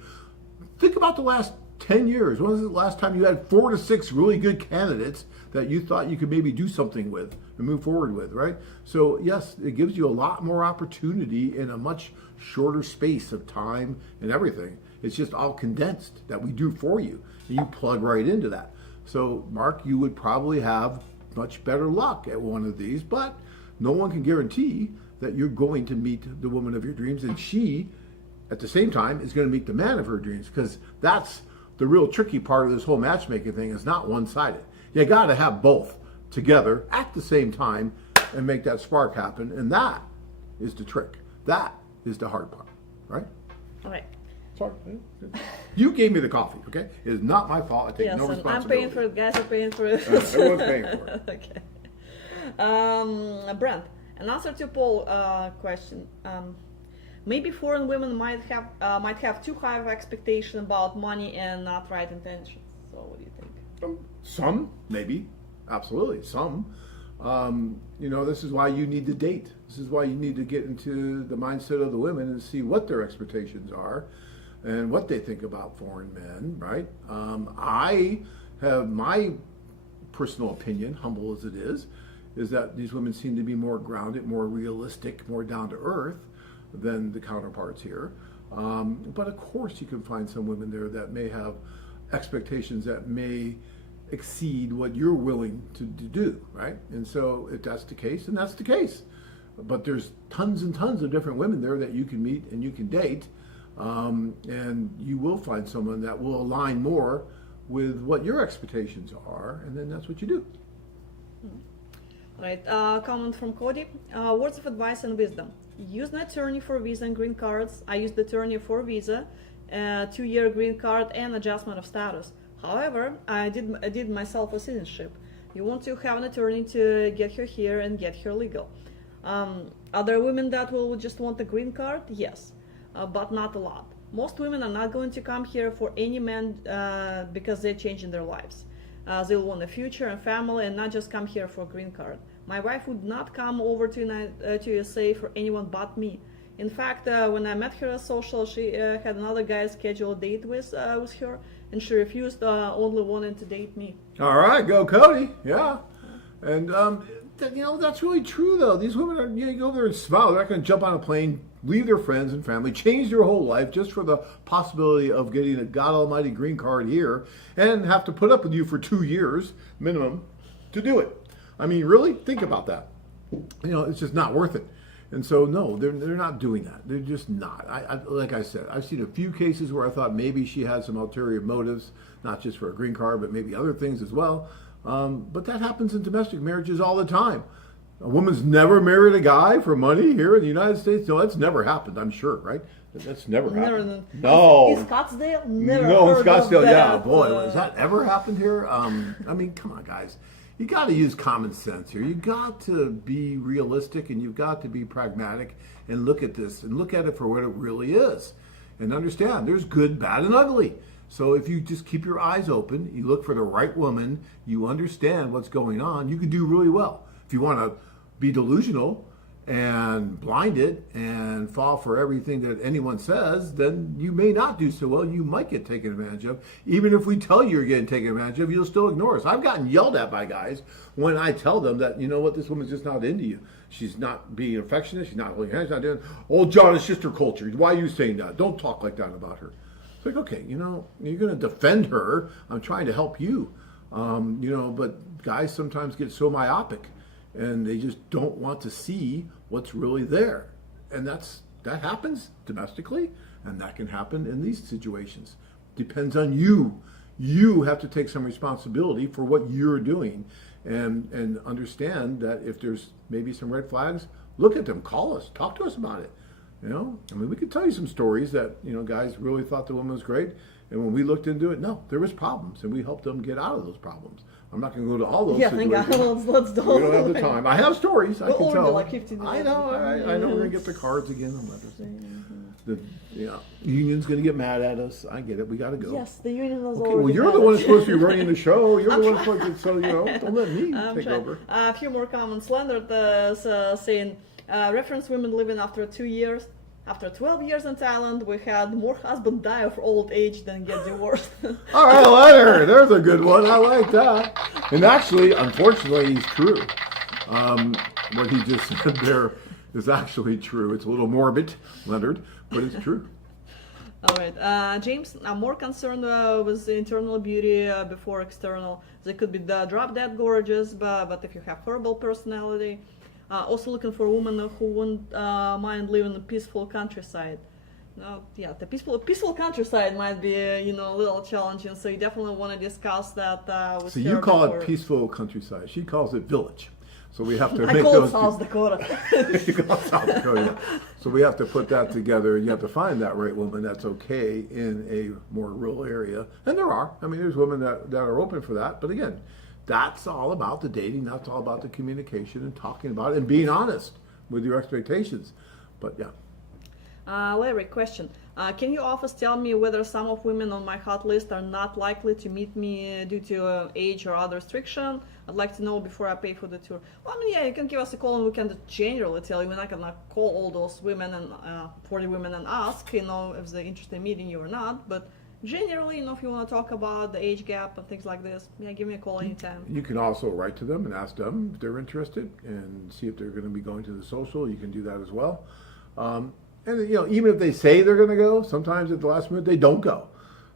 Think about the last 10 years. When was the last time you had 4 to 6 really good candidates that you thought you could maybe do something with and move forward with, right? So yes, it gives you a lot more opportunity in a much shorter space of time and everything. It's just all condensed that we do for you, and you plug right into that. So, Mark, you would probably have much better luck at one of these, but no one can guarantee that you're going to meet the woman of your dreams, and she, at the same time, is going to meet the man of her dreams, because that's the real tricky part of this whole matchmaking thing. Is not one-sided. You got to have both together at the same time and make that spark happen, and that is the trick. That is the hard part, right? All right. Sorry. You gave me the coffee, okay? It is not my fault. I take no responsibility. I'm paying for it. Guys are paying for it. Everyone's paying for it. Okay. Brent, an answer to Paul question. Maybe foreign women might have too high of expectation about money and not right intentions. So what do you think? Some, maybe. Absolutely. Some. This is why you need to date. This is why you need to get into the mindset of the women and see what their expectations are and what they think about foreign men, right? I have my personal opinion, humble as it is that these women seem to be more grounded, more realistic, more down to earth than the counterparts here. But of course you can find some women there that may have expectations that may exceed what you're willing to do, right? And so if that's the case, then that's the case. but there's tons and tons of different women there that you can meet and you can date, and you will find someone that will align more with what your expectations are, and then that's what you do. Right. Comment from Cody. Words of advice and wisdom. Use an attorney for visa and green cards. I used the attorney for visa, 2-year green card, and adjustment of status. However, I did myself a citizenship. You want to have an attorney to get her here and get her legal. Are there women that will just want the green card? Yes, but not a lot. Most women are not going to come here for any man because they're changing their lives. They'll want a future and family and not just come here for a green card. My wife would not come over to USA for anyone but me. In fact, when I met her at social, she had another guy schedule a date with her, and she refused, only wanting to date me. All right, go Cody. Yeah. And, that's really true, though. These women are, you go there and smile. They're not going to jump on a plane, leave their friends and family, change their whole life just for the possibility of getting a God Almighty green card here and have to put up with you for 2 years minimum to do it. I mean, really? Think about that. It's just not worth it. And so, no, they're not doing that. They're just not. Like I said, I've seen a few cases where I thought maybe she had some ulterior motives, not just for a green card, but maybe other things as well. But that happens in domestic marriages all the time. A woman's never married a guy for money here in the United States. No, that's never happened, I'm sure, right? That's never happened. No. In Scottsdale? Never No, in heard Scottsdale, of that. yeah. Boy, has that ever happened here? I mean, come on, guys. You got to use common sense here. You got to be realistic and you've got to be pragmatic and look at this and look at it for what it really is. And understand there's good, bad, and ugly. So if you just keep your eyes open, you look for the right woman, you understand what's going on, you can do really well. If you want to be delusional and blinded and fall for everything that anyone says, then you may not do so well. You might get taken advantage of. Even if we tell you you're getting taken advantage of, you'll still ignore us. I've gotten yelled at by guys when I tell them that, you know what, this woman's just not into you. She's not being affectionate. She's not holding hands. She's not doing, oh, John, it's just her culture. Why are you saying that? Don't talk like that about her. It's like, okay, you're going to defend her. I'm trying to help you. But guys sometimes get so myopic and they just don't want to see what's really there. And that happens domestically, and that can happen in these situations. Depends on you. You have to take some responsibility for what you're doing and understand that if there's maybe some red flags, look at them, call us, talk to us about it. We could tell you some stories that, guys really thought the woman was great. And when we looked into it, no, there was problems, and we helped them get out of those problems. I'm not going to go to all those situations. Yeah, let's don't. We don't have the time. I have stories. I can tell. Like 15 I know. I know we're going to get the cards again. The union's going to get mad at us. I get it. We got to go. Yes, the union was okay, already well, you're the one that's supposed to be running the show. You're the one supposed to, so, don't let me take over. A few more comments. Leonard saying, reference women living after 2 years. After 12 years in Thailand, we had more husbands die of old age than get divorced. All right, Leonard, there's a good one. I like that. And actually, unfortunately, he's true. What he just said there is actually true. It's a little morbid, Leonard, but it's true. All right, James, I'm more concerned with internal beauty before external. They could be drop-dead gorgeous, but if you have horrible personality. Also looking for a woman who won't mind living in a peaceful countryside. The peaceful countryside might be a little challenging, so you definitely want to discuss that with So her you call before. it peaceful countryside. She calls it village. So we have to I make call those it South Dakota. You call it South Dakota. So we have to put that together. You have to find that right woman that's okay in a more rural area. And there are. There's women that are open for that. But again, that's all about the dating. That's all about the communication and talking about it and being honest with your expectations. But yeah. Larry, question. Can you office tell me whether some of women on my hot list are not likely to meet me due to age or other restriction? I'd like to know before I pay for the tour. Well, you can give us a call and we can generally tell you. We're not going to call all those women and 40 women and ask, if they're interested in meeting you or not. But generally, if you want to talk about the age gap and things like this, give me a call anytime. You can also write to them and ask them if they're interested and see if they're going to be going to the social. You can do that as well. And even if they say they're going to go, sometimes at the last minute they don't go.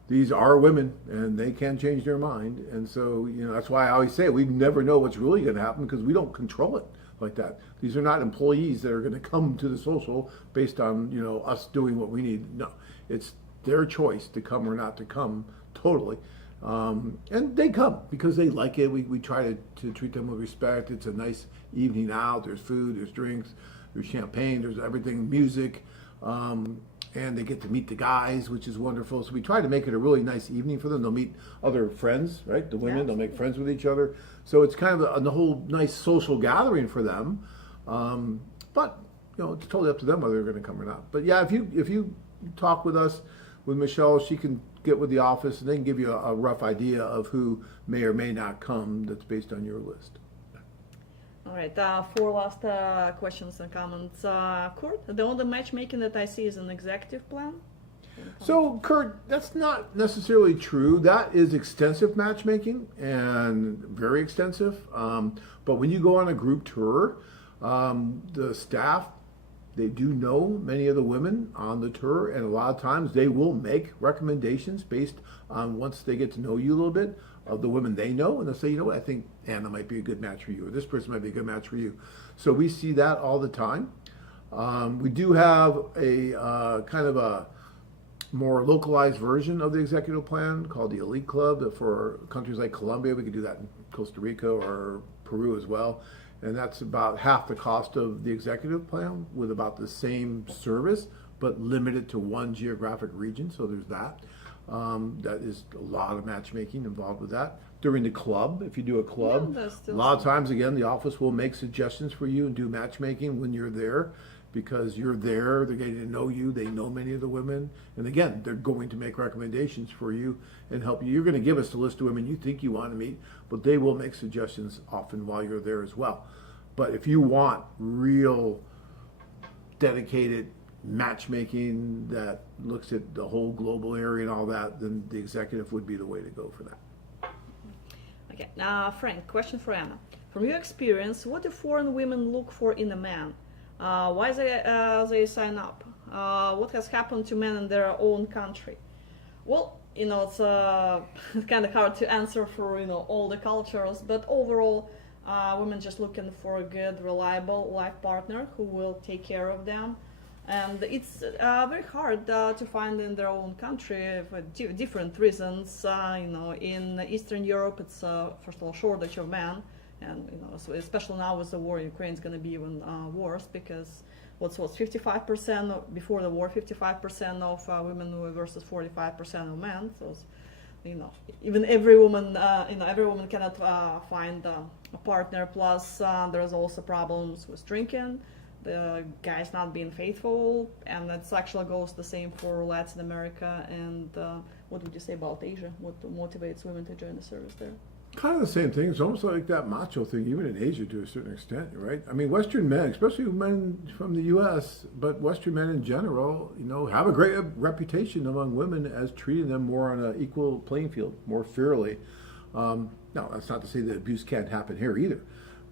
These are women and they can change their mind. And so, that's why I always say we never know what's really going to happen because we don't control it. like that. These are not employees that are going to come to the social based on, you know, us doing what we need. No, it's their choice to come or not to come, totally. And they come because they like it. We try to treat them with respect. It's a nice evening out. There's food, there's drinks, there's champagne, there's everything, music. And they get to meet the guys, which is wonderful. So we try to make it a really nice evening for them. They'll meet other friends, right? The women, they'll make friends with each other. So it's kind of a whole nice social gathering for them. But, you know, it's totally up to them whether they're going to come or not. But yeah, if you talk with us, with Michelle, she can get with the office and they can give you a rough idea of who may or may not come that's based on your list. All right, 4 last questions and comments. Kurt, the only matchmaking that I see is an executive plan. So, Kurt, that's not necessarily true. That is extensive matchmaking and very extensive. But when you go on a group tour, the staff, they do know many of the women on the tour, and a lot of times they will make recommendations based on once they get to know you a little bit of the women they know, and they'll say, you know what, I think Anna might be a good match for you, or this person might be a good match for you. So we see that all the time. We do have a kind of a more localized version of the executive plan called the Elite Club for countries like Colombia. We could do that in Costa Rica or Peru as well. And that's about half the cost of the executive plan with about the same service, but limited to one geographic region. So there's that. That is a lot of matchmaking involved with that. During the club, if you do a club, a lot of times, again, the office will make suggestions for you and do matchmaking when you're there because you're there, they're getting to know you, they know many of the women. And again, they're going to make recommendations for you and help you. You're going to give us a list of women you think you want to meet, but they will make suggestions often while you're there as well. But if you want real dedicated matchmaking that looks at the whole global area and all that, then the executive would be the way to go for that. Okay, now Frank, question for Anna. From your experience, what do foreign women look for in a man? Why they sign up? What has happened to men in their own country? Well, you know, it's kind of hard to answer for, you know, all the cultures, but overall, women just looking for a good, reliable life partner who will take care of them. And it's very hard to find in their own country for different reasons. You know, in Eastern Europe, it's first of all shortage of men, and you know, so especially now with the war in Ukraine, it's going to be even worse because what's 55% before the war, 55% of women versus 45% of men. So, you know, even every woman, every woman cannot find a partner. Plus, there's also problems with drinking. The guys not being faithful, and that actually goes the same for Latin America. And what would you say about Asia? What motivates women to join the service there? Kind of the same thing. It's almost like that macho thing, even in Asia to a certain extent, right? I mean, Western men, especially men from the U.S., but Western men in general, you know, have a great reputation among women as treating them more on an equal playing field, more fairly. Now, that's not to say that abuse can't happen here either.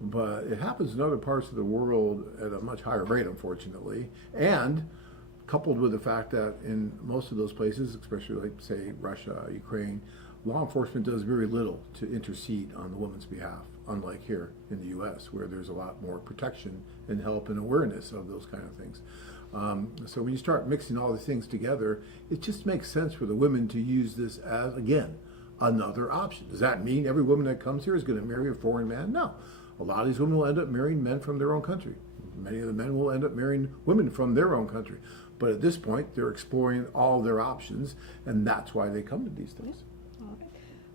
But it happens in other parts of the world at a much higher rate, unfortunately. And coupled with the fact that in most of those places, especially like, say, Russia, Ukraine, law enforcement does very little to intercede on the woman's behalf, unlike here in the U.S., where there's a lot more protection and help and awareness of those kind of things. So when you start mixing all these things together, it just makes sense for the women to use this as, again, another option. Does that mean every woman that comes here is going to marry a foreign man? No. A lot of these women will end up marrying men from their own country. Many of the men will end up marrying women from their own country. But at this point, they're exploring all their options, and that's why they come to these things.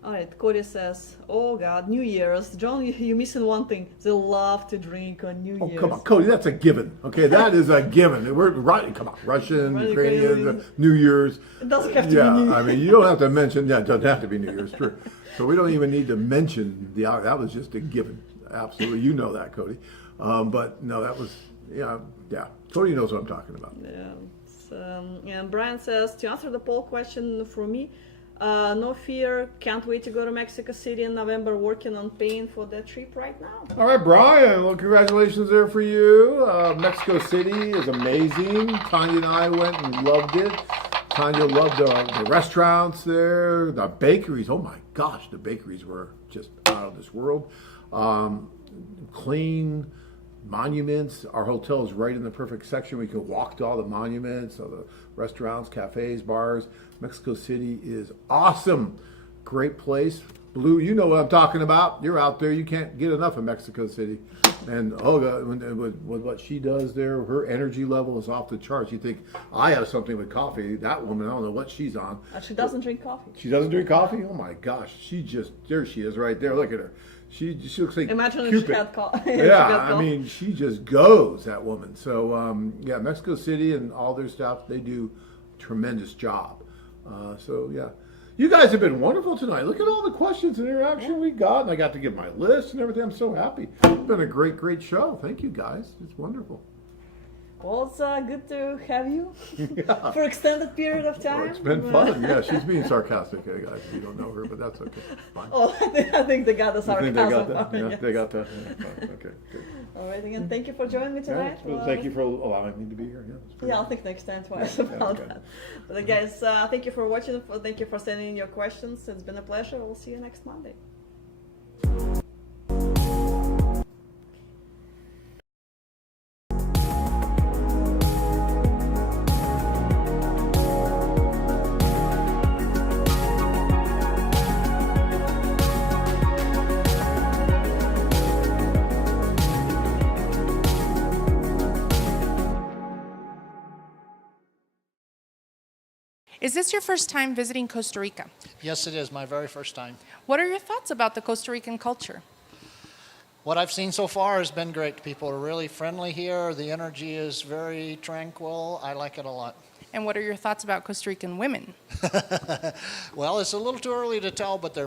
All right, Cody says, oh God, New Year's. John, you're missing one thing. They love to drink on New Year's. Oh, come on, Cody, that's a given. Okay, that is a given. We're right. Come on, Russian, Ukrainian, New Year's. It doesn't have to be New Year's. I mean, you don't have to mention, it doesn't have to be New Year's, true. So we don't even need to mention that was just a given. Absolutely, you know that, Cody. But no, that was, yeah. Cody knows what I'm talking about. Yeah. And Brian says, to answer the poll question for me, no fear, can't wait to go to Mexico City in November, working on paying for that trip right now. All right, Brian, well, congratulations there for you. Mexico City is amazing. Tanya and I went and loved it. Tanya loved the restaurants there, the bakeries. Oh my gosh, the bakeries were just out of this world. Clean, monuments. Our hotel is right in the perfect section. We can walk to all the monuments, all the restaurants, cafes, bars. Mexico City is awesome. Great place. Blue, you know what I'm talking about. You're out there. You can't get enough of Mexico City. And Olga, with what she does there, her energy level is off the charts. You think, I have something with coffee. That woman, I don't know what she's on. She doesn't drink coffee. She doesn't drink coffee? Oh my gosh. There she is right there. Look at her. She looks like Imagine Cupid. if she had coffee. Yeah, I mean, she just goes, that woman. So, yeah, Mexico City and all their staff, they do a tremendous job. So, yeah. You guys have been wonderful tonight. Look at all the questions and interaction we got, and I got to give my list and everything. I'm so happy. It's been a great, great show. Thank you, guys. It's wonderful. Well, it's good to have you for extended period of time. Well, it's been fun. Yeah, she's being sarcastic, guys. If you don't know her, but that's okay. Fine. Oh, I think they got the You sarcasm. think they got that? part, Yeah, yes. they got that. Yeah, fine. Okay, good. All right, again, thank you for joining me Yeah, tonight. well, thank you for allowing me to be here. Yeah, it's pretty- Yeah, I'll think next time twice Yeah, about okay. that. But guys, thank you for watching. Thank you for sending in your questions. It's been a pleasure. We'll see you next Monday. Is this your first time visiting Costa Rica? Yes, it is my very first time. What are your thoughts about the Costa Rican culture? What I've seen so far has been great. People are really friendly here. The energy is very tranquil. I like it a lot. And what are your thoughts about Costa Rican women? Well, it's a little too early to tell, but they're